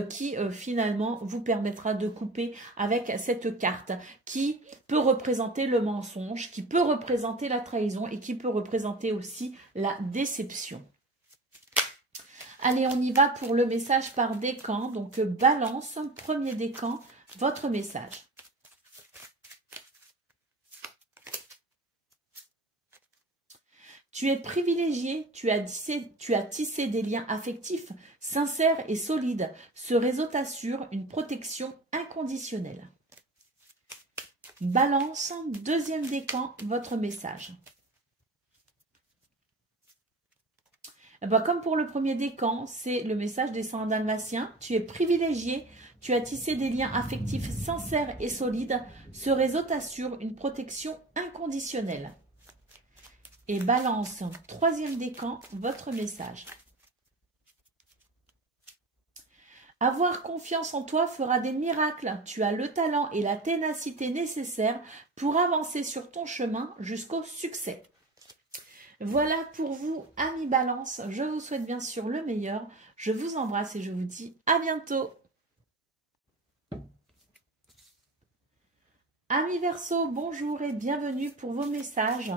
qui finalement vous permettra de couper avec cette carte qui peut représenter le mensonge, qui peut représenter la trahison et qui peut représenter aussi la déception. Allez, on y va pour le message par décan. Donc, balance, premier décan, votre message. Tu es privilégié, tu as tissé des liens affectifs sincères et solides. Ce réseau t'assure une protection inconditionnelle. Balance, deuxième décan, votre message. Eh ben, comme pour le premier décan, c'est le message des descendant dalmatien. Tu es privilégié, tu as tissé des liens affectifs sincères et solides. Ce réseau t'assure une protection inconditionnelle. Et balance, troisième décan, votre message. Avoir confiance en toi fera des miracles. Tu as le talent et la ténacité nécessaires pour avancer sur ton chemin jusqu'au succès. Voilà pour vous, amis Balance. Je vous souhaite bien sûr le meilleur. Je vous embrasse et je vous dis à bientôt. Amis Verseau, bonjour et bienvenue pour vos messages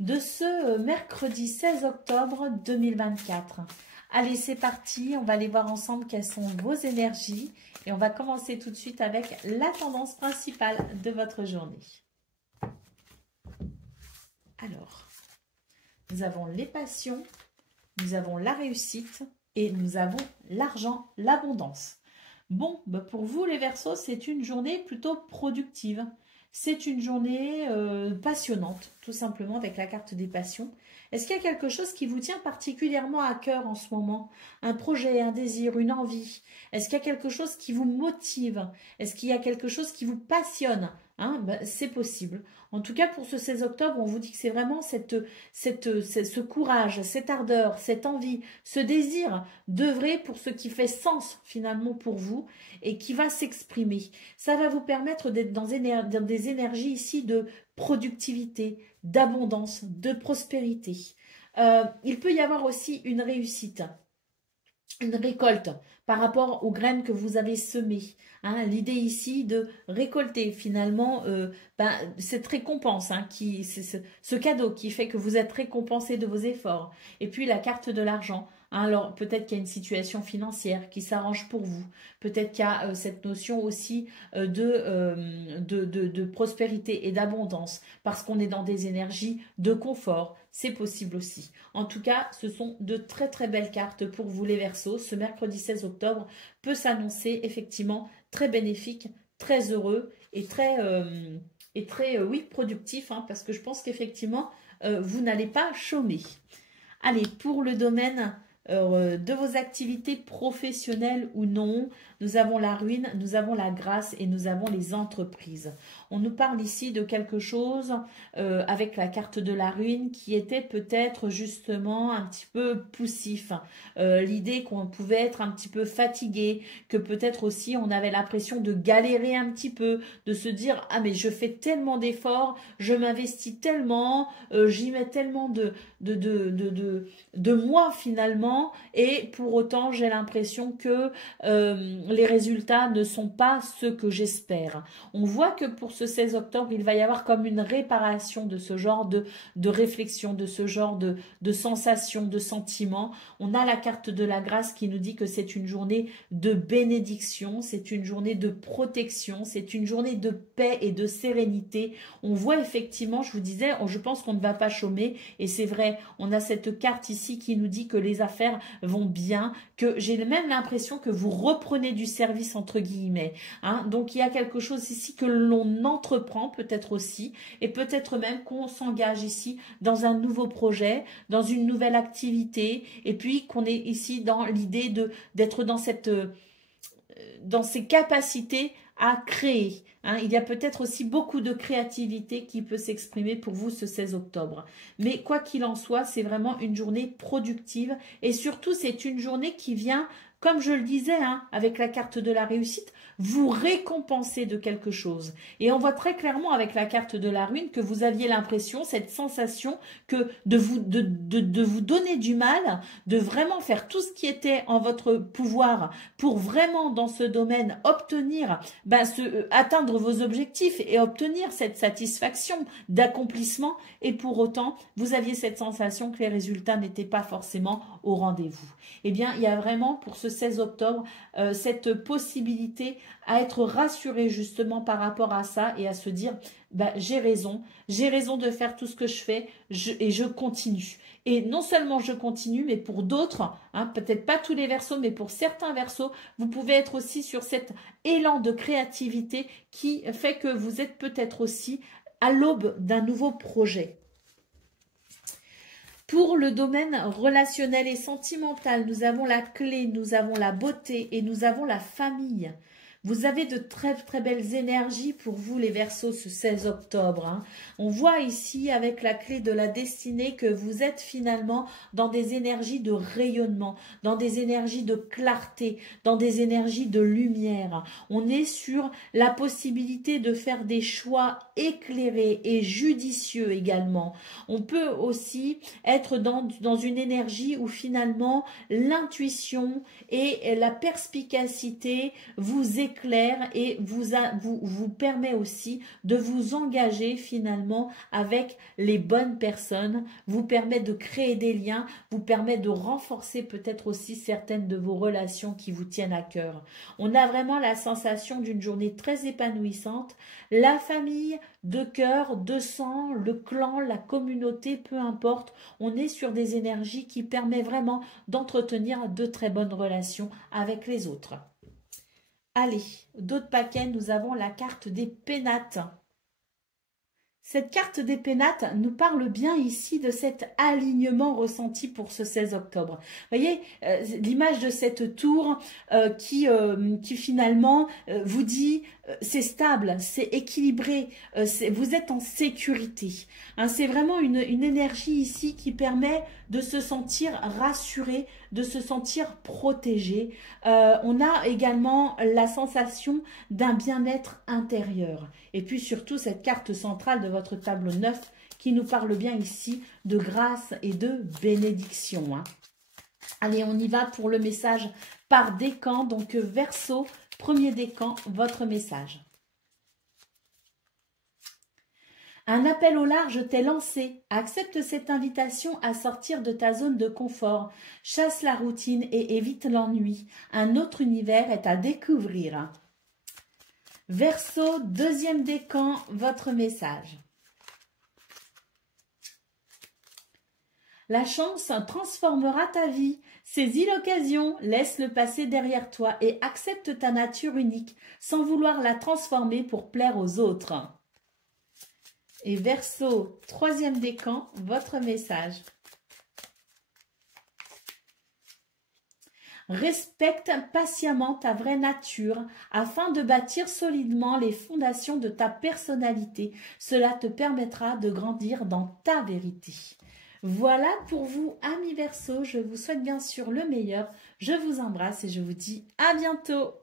de ce mercredi 16 octobre 2024. Allez, c'est parti, on va aller voir ensemble quelles sont vos énergies et on va commencer tout de suite avec la tendance principale de votre journée. Alors, nous avons les passions, nous avons la réussite et nous avons l'argent, l'abondance. Bon, pour vous les Verseaux, c'est une journée plutôt productive. C'est une journée passionnante, tout simplement avec la carte des passions. Est-ce qu'il y a quelque chose qui vous tient particulièrement à cœur en ce moment? Un projet, un désir, une envie? Est-ce qu'il y a quelque chose qui vous motive? Est-ce qu'il y a quelque chose qui vous passionne? C'est possible. En tout cas, pour ce 16 octobre, on vous dit que c'est vraiment ce courage, cette ardeur, cette envie, ce désir d'œuvrer pour ce qui fait sens finalement pour vous et qui va s'exprimer. Ça va vous permettre d'être dans des énergies ici de productivité, d'abondance, de prospérité. Il peut y avoir aussi une réussite, une récolte par rapport aux graines que vous avez semées. L'idée ici de récolter finalement cette récompense, ce cadeau qui fait que vous êtes récompensé de vos efforts. Et puis la carte de l'argent. Alors peut-être qu'il y a une situation financière qui s'arrange pour vous. Peut-être qu'il y a cette notion aussi de prospérité et d'abondance parce qu'on est dans des énergies de confort. C'est possible aussi. En tout cas, ce sont de très très belles cartes pour vous les Verseaux. Ce mercredi 16 octobre peut s'annoncer effectivement très bénéfique, très heureux et très productif parce que je pense qu'effectivement, vous n'allez pas chômer. Allez, pour le domaine de vos activités professionnelles ou non, nous avons la ruine, nous avons la grâce et nous avons les entreprises. On nous parle ici de quelque chose avec la carte de la ruine qui était peut-être justement un petit peu poussif. L'idée qu'on pouvait être un petit peu fatigué, que peut-être aussi on avait l'impression de galérer un petit peu, de se dire « Ah mais je fais tellement d'efforts, je m'investis tellement, j'y mets tellement de moi finalement et pour autant j'ai l'impression que les résultats ne sont pas ceux que j'espère. » On voit que pour ce 16 octobre, il va y avoir comme une réparation de ce genre de réflexion, de ce genre de sensations, de sentiments. On a la carte de la grâce qui nous dit que c'est une journée de bénédiction, c'est une journée de protection, c'est une journée de paix et de sérénité. On voit effectivement, je vous disais, je pense qu'on ne va pas chômer et c'est vrai, on a cette carte ici qui nous dit que les affaires vont bien, que j'ai même l'impression que vous reprenez du service entre guillemets. Donc il y a quelque chose ici que l'on entreprend peut-être aussi et peut-être même qu'on s'engage ici dans un nouveau projet, dans une nouvelle activité et puis qu'on est ici dans l'idée d'être dans dans ces capacités à créer. Il y a peut-être aussi beaucoup de créativité qui peut s'exprimer pour vous ce 16 octobre. Mais quoi qu'il en soit, c'est vraiment une journée productive et surtout c'est une journée qui vient, comme je le disais, avec la carte de la réussite, vous récompenser de quelque chose. Et on voit très clairement avec la carte de la ruine que vous aviez l'impression, cette sensation que de vous donner du mal, de vraiment faire tout ce qui était en votre pouvoir pour vraiment dans ce domaine obtenir, atteindre vos objectifs et obtenir cette satisfaction d'accomplissement. Et pour autant, vous aviez cette sensation que les résultats n'étaient pas forcément au rendez-vous. Eh bien, il y a vraiment pour ce 16 octobre cette possibilité à être rassuré justement par rapport à ça et à se dire j'ai raison de faire tout ce que je fais et je continue. Et non seulement je continue, mais pour d'autres, peut-être pas tous les Verseaux, mais pour certains Verseaux, vous pouvez être aussi sur cet élan de créativité qui fait que vous êtes peut-être aussi à l'aube d'un nouveau projet. Pour le domaine relationnel et sentimental, nous avons la clé, nous avons la beauté et nous avons la famille. Vous avez de très très belles énergies pour vous les Verseaux ce 16 octobre. On voit ici avec la clé de la destinée que vous êtes finalement dans des énergies de rayonnement, dans des énergies de clarté, dans des énergies de lumière. On est sur la possibilité de faire des choix éclairés et judicieux également. On peut aussi être dans une énergie où finalement l'intuition et la perspicacité vous éclairent éclaire et vous permet aussi de vous engager finalement avec les bonnes personnes, vous permet de créer des liens, vous permet de renforcer peut-être aussi certaines de vos relations qui vous tiennent à cœur. On a vraiment la sensation d'une journée très épanouissante. La famille de cœur, de sang, le clan, la communauté, peu importe, on est sur des énergies qui permettent vraiment d'entretenir de très bonnes relations avec les autres. Allez, d'autres paquets, nous avons la carte des pénates. Cette carte des pénates nous parle bien ici de cet alignement ressenti pour ce 16 octobre. Vous voyez, l'image de cette tour qui finalement vous dit c'est stable, c'est équilibré, vous êtes en sécurité. Hein, c'est vraiment une énergie ici qui permet de se sentir rassuré, de se sentir protégé. On a également la sensation d'un bien-être intérieur. Et puis surtout cette carte centrale de votre tableau 9 qui nous parle bien ici de grâce et de bénédiction. Hein. Allez, on y va pour le message par décan. Donc Verseau, premier décan, votre message. Un appel au large t'est lancé. Accepte cette invitation à sortir de ta zone de confort. Chasse la routine et évite l'ennui. Un autre univers est à découvrir. Verseau, deuxième décan, votre message. La chance transformera ta vie. Saisis l'occasion, laisse le passé derrière toi et accepte ta nature unique sans vouloir la transformer pour plaire aux autres. Et Verseau, troisième décan, votre message. Respecte patiemment ta vraie nature afin de bâtir solidement les fondations de ta personnalité. Cela te permettra de grandir dans ta vérité. Voilà pour vous, amis Verseau. Je vous souhaite bien sûr le meilleur. Je vous embrasse et je vous dis à bientôt.